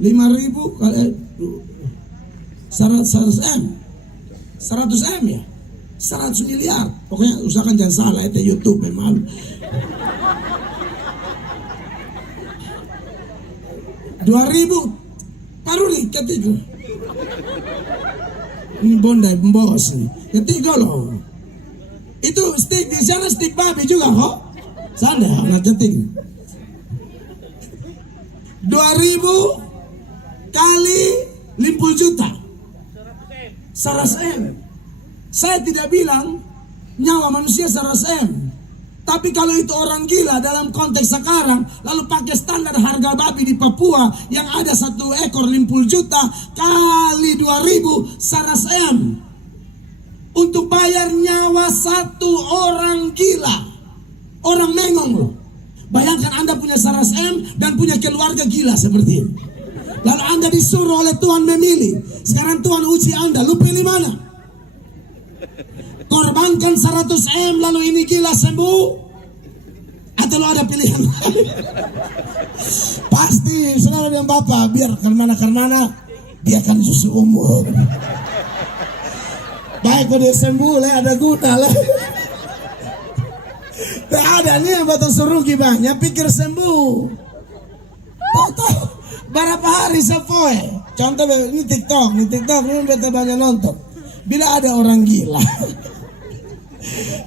5.000 kali 100 M. 100 M ya? 100 miliar. Pokoknya usahakan jangan salah, itu YouTube memang. $2.000 paruri ketiga. Ini bondai bos nih. Ketiga loh. Itu stick di sana, stick babi juga kok. Sana anak jeting. 2.000 kali 50 juta. 100 M. Saya tidak bilang nyawa manusia 100 M. Tapi kalau itu orang gila dalam konteks sekarang, lalu pakai standar harga babi di Papua yang ada satu ekor 50 juta kali 2.000 100 M. Untuk bayar nyawa satu orang gila. Orang mengong loh. Bayangkan Anda punya 100 M dan punya keluarga gila seperti ini. Lalu Anda disuruh oleh Tuhan memilih. Sekarang Tuhan uji Anda, lu pilih mana? Korbankan 100 M lalu ini gila sembuh, atau lo ada pilihan lain? Pasti selalu yang Bapak, biar kemana-kemana biarkan susu umur. Baik kalau dia sembuh lah, ada guna lah. Tak ada nih yang batang serugi banyak pikir sembuh. Tahu berapa hari sepoe. Contoh ini TikTok ini beta banyak nonton. Bila ada orang gila,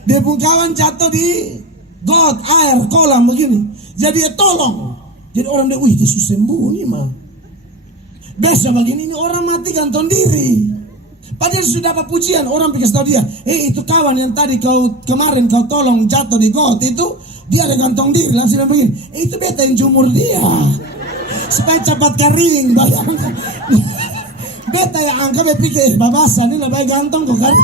dia pun kawan jatuh di got air kolam begini, jadi dia tolong. Jadi orang dia, wih dia sembuh nih mah. Besok begini ini orang mati gantung diri. Padahal sudah apa pujian, orang pikir tahu dia, itu kawan yang tadi kemarin kau tolong jatuh di got itu, dia ada gantung diri langsung begini. Itu beta yang jumur dia supaya cepat kering, bayangkan. Beta yang angka pikir babasan ini lebih gantong kok kan.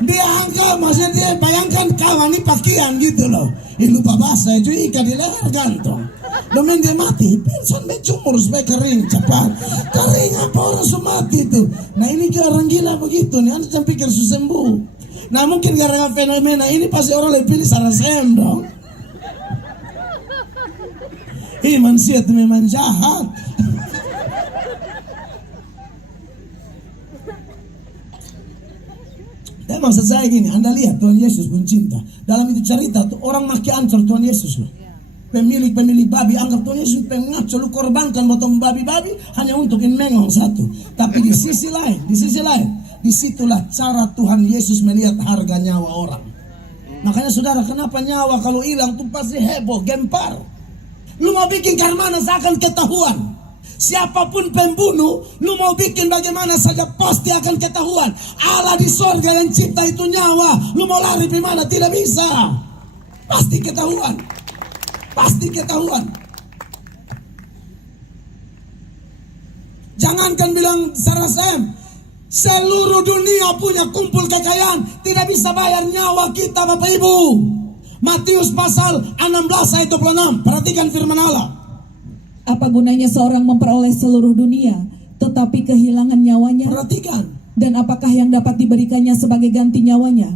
Dia angka maksudnya dia bayangkan kawan ini pakaian gitu loh. Ini babasa itu ikat di leher gantong. Domen dia mati, pingsan becumur supaya kering cepat. Kering apa orang semua mati itu. Nah ini ke orang gila begitu nih, Anda jangan pikir sembuh. Nah mungkin gara-gara fenomena ini pasti orang lebih pilih 100 M dong. Manusia itu memang jahat. Dan maksud saya gini, Anda lihat Tuhan Yesus pun cinta. Dalam itu cerita tuh orang makin ancur Tuhan Yesus loh. Pemilik babi anggap Tuhan Yesus pengaco, lu korbankan potong babi-babi hanya untuk mengong satu. Tapi di sisi lain, disitulah cara Tuhan Yesus melihat harga nyawa orang. Makanya saudara, kenapa nyawa kalau hilang tuh pasti heboh, gempar. Lu mau bikin karmana seakan ketahuan. Siapapun pembunuh, lu mau bikin bagaimana saja pasti akan ketahuan. Allah di sorga yang cipta itu nyawa. Lu mau lari di mana? Tidak bisa. Pasti ketahuan. Jangankan bilang 100 M. Seluruh dunia punya kumpul kekayaan, tidak bisa bayar nyawa kita Bapak Ibu. Matius pasal 16 ayat 26. Perhatikan firman Allah. Apa gunanya seorang memperoleh seluruh dunia tetapi kehilangan nyawanya? Perhatikan. Dan apakah yang dapat diberikannya sebagai ganti nyawanya?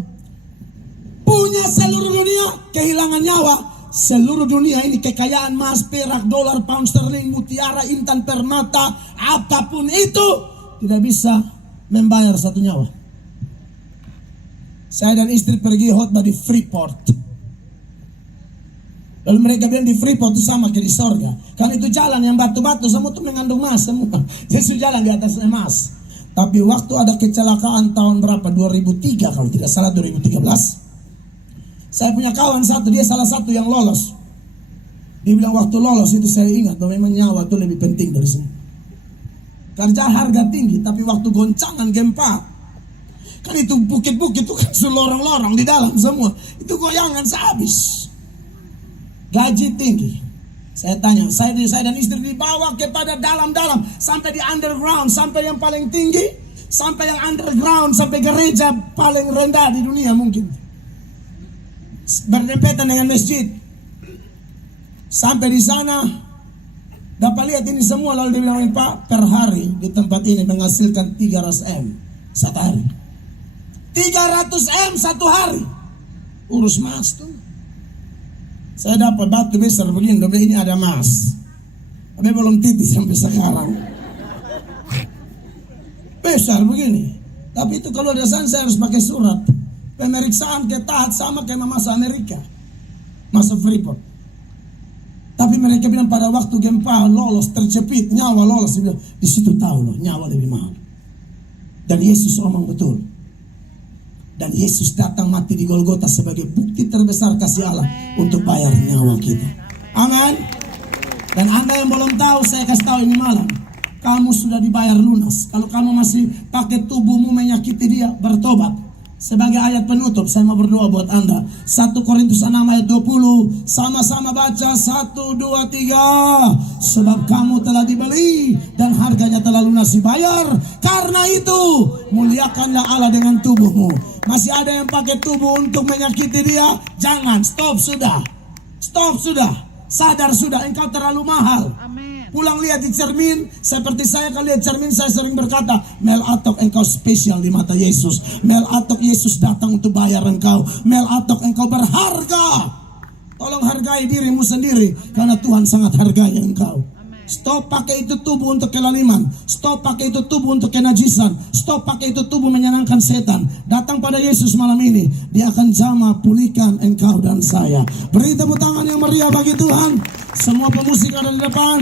Punya seluruh dunia, kehilangan nyawa. Seluruh dunia ini kekayaan emas, perak, dolar, pound sterling, mutiara, intan, permata, apapun itu tidak bisa membayar satu nyawa. Saya dan istri pergi khotbah di Freeport. Lalu mereka bilang di Freeport itu sama kayak di sorga. Kalau itu jalan yang batu-batu semua itu mengandung emas semua. Yesus jalan di atas emas. Tapi waktu ada kecelakaan tahun berapa? 2003 kalau tidak salah, 2013. Saya punya kawan satu, dia salah satu yang lolos. Dia bilang waktu lolos itu saya ingat bahwa memang nyawa itu lebih penting dari semua. Kerja harga tinggi, tapi waktu goncangan gempa, kan itu bukit-bukit itu kan lorong-lorong di dalam semua. Itu goyangan sehabis. Gaji tinggi. Saya tanya, saya dan istri dibawa kepada dalam-dalam, sampai di underground, sampai yang paling tinggi, sampai yang underground, sampai gereja paling rendah di dunia mungkin. Berdempetan dengan masjid. Sampai di sana, dapat lihat ini semua, lalu dia bilang, Pak, per hari di tempat ini menghasilkan 300 M satu hari. 300 M satu hari. Urus mas tuh. Saya dapat batu besar begini, ini ada emas. Tapi belum titis sampai sekarang. Besar begini. Tapi itu kalau ada sana saya harus pakai surat pemeriksaan ketat sama kayak masuk Amerika, masuk Freeport. Tapi mereka bilang pada waktu gempa lolos, terjepit, nyawa lolos. Bilang, di situ tahu loh, nyawa lebih mahal. Dan Yesus omong betul. Dan Yesus datang mati di Golgota sebagai bukti terbesar kasih Allah untuk bayar nyawa kita. Amin. Dan Anda yang belum tahu, saya kasih tahu ini malam, kamu sudah dibayar lunas. Kalau kamu masih pakai tubuhmu menyakiti dia, bertobat. Sebagai ayat penutup, saya mau berdoa buat Anda. 1 Korintus 6 ayat 20. Sama-sama baca 1, 2, 3. Sebab kamu telah dibeli dan harganya telah lunas dibayar. Karena itu, muliakanlah Allah dengan tubuhmu. Masih ada yang pakai tubuh untuk menyakiti dia? Jangan, stop sudah. Stop sudah. Sadar sudah, engkau terlalu mahal. Pulang lihat di cermin, seperti saya kalau lihat cermin saya sering berkata, Mel Atok engkau spesial di mata Yesus. Mel Atok Yesus datang untuk bayar engkau. Mel Atok engkau berharga. Tolong hargai dirimu sendiri, karena Tuhan sangat hargai engkau. Stop pakai itu tubuh untuk kelaliman. Stop pakai itu tubuh untuk kenajisan. Stop pakai itu tubuh menyenangkan setan. Datang pada Yesus malam ini. Dia akan jamah pulihkan engkau dan saya. Beri tepuk tangan yang meriah bagi Tuhan. Semua pemusik ada di depan.